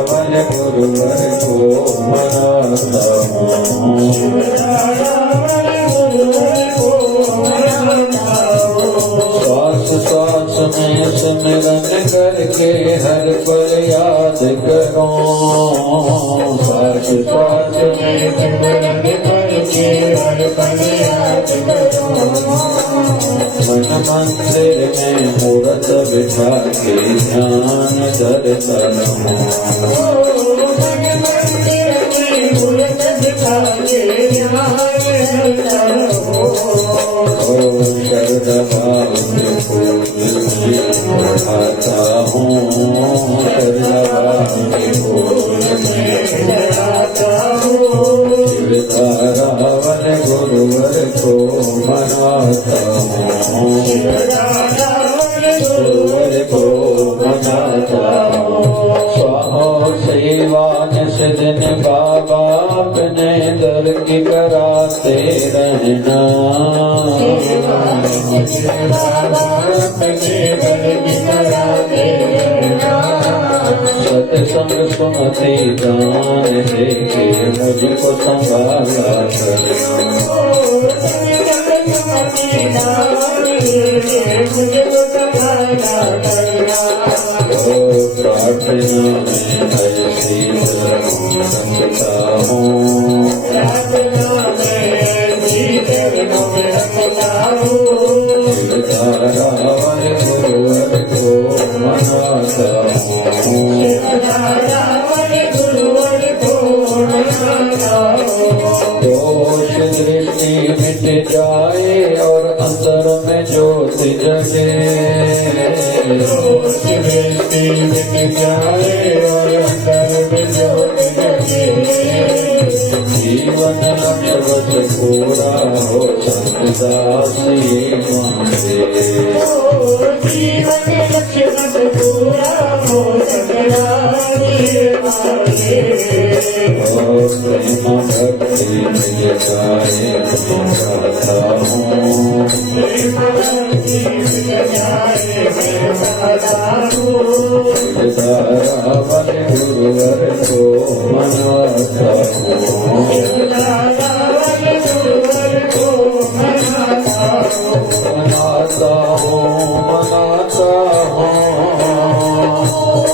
वन गुरुवर को मनाता हूँ, श्वास श्वास में सिमरन करके हर पल याद करूँ, मन मंदिर में मूरत बिठा के ध्यान धरता रहूं। शरदा भाव से फूल चढ़ाता हूँ, शरदा भाव से फूल चढ़ाता हूँ। शिवधारावन गुरुवर को मनाता हूँ, गुरुवर को मनाता हूँ। स्वाहो सेवा निस दिन बाबा अपने दर की कराते रहना। सत्संग सुमति दान देके मुझको संभाला प्रार्थना में ऐसी रखता हूँ, शिवधारावन गुरुवर को मनाता हूँ। दोष दृष्टि मिट जाए और अंतर में ज्योति जगे। दोष दृष्टि मिट जाए और अंतर में ज्योति जगे। जीवन लक्ष्य पूरा हो सतदासी मांगे। जीवन लक्ष्य पूरा हो सतदासी मांगे। प्रेम भक्ति जगाए गाता हूँ, शिवधारावन गुरुवर को मनाता हूँ, मनाता हूँ,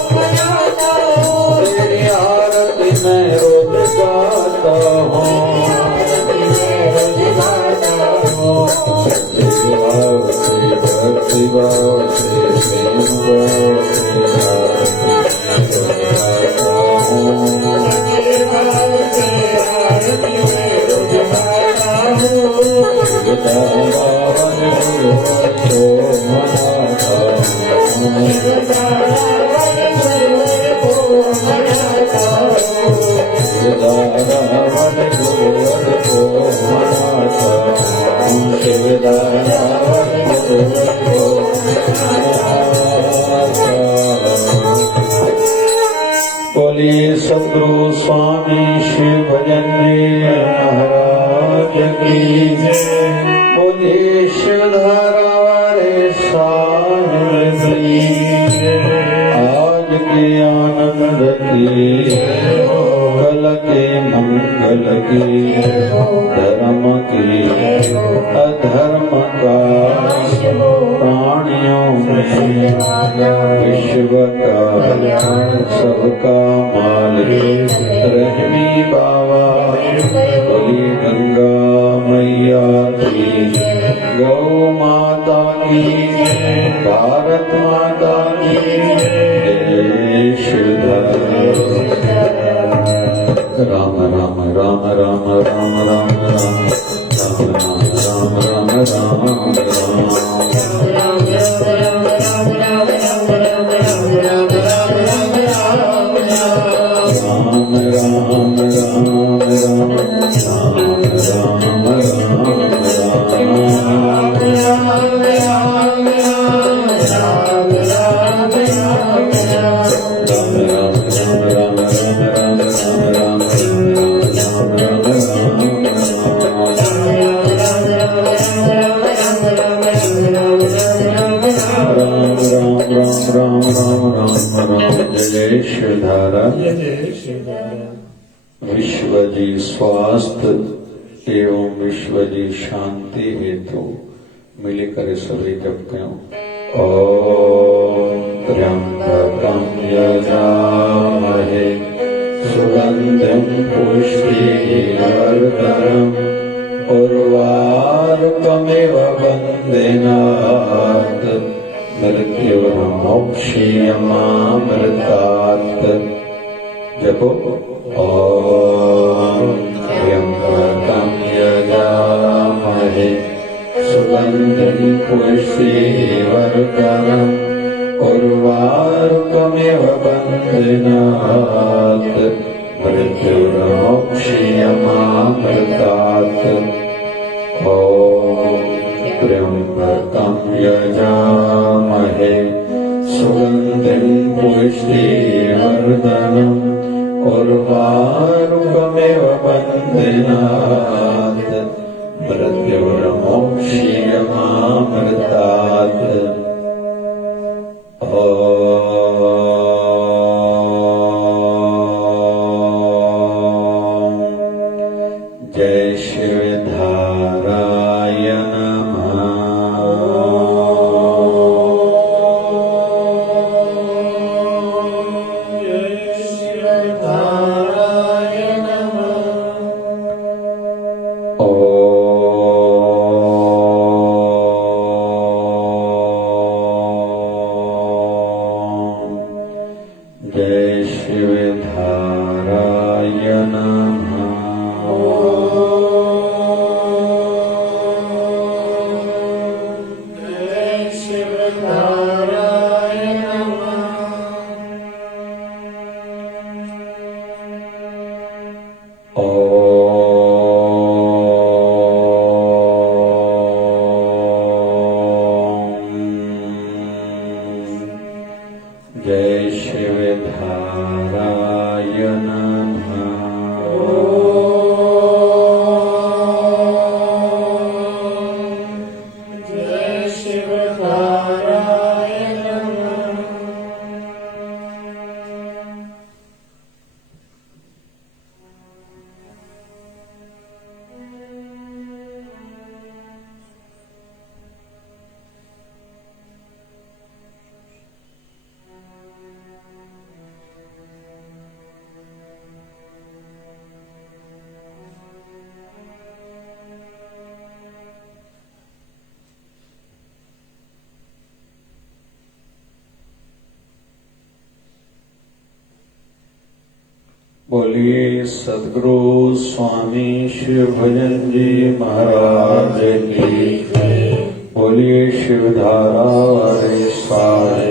मनाता हूँ। तेरी आरती में रोज गाता हूँ, भक्ति भाव से प्रेम भाव से गाता हूँ। शिवधारावन गुरुवर को मनाता हूँ, शिवधारावन गुरुवर को मनाता हूँ, शिवधारावन गुरुवर को मनाता हूँ। बोलिए सद्गुरु स्वामी शिव भजन जी महाराज की जय। बोलिए शिवधारा वाले साहिब की जय। आज के आनंद की, कल के मंगल की, धर्म की, अधर्म का, प्राणियों में विश्व का सबका मालिक रहमी बाबा। बोली गंगा मैया की, गौ माता की, भारत माता की जय। शिवधारा राम राम राम राम राम राम राम राम राम राम राम विश्व जी स्वास्थ्य एवं विश्व जी शांति हेतु मिलकर सभी जप करो। ओम त्र्यंबकं यजामहे सुगंधिं पुष्टिवर्धनम् उर्वारुकमिव बन्धनात् मृत्युर्मोक्षीयमामृतात्। जपो ॐ त्र्यम्बकं यजामहे सुगन्धिं पुष्टिवर्धनम् उर्वारुकमिव बन्धनात् मृत्युर्मोक्षीयमामृतात्। ॐ त्र्यम्बकं यजामहे सुगन्धिं पुष्टिवर्धनम् उर्वारुकमिव बन्धनात् मृत्युर्मोक्षीयमामृतात्। जय शिवधाराय नमः। जय शिवधाराय नमः। जय शिवधाराय नमः। जय शिवधाराय नमः। बोलिए सदगुरु स्वामी शिव भजन जी महाराज की। बोलिए शिवधारा वाले सारे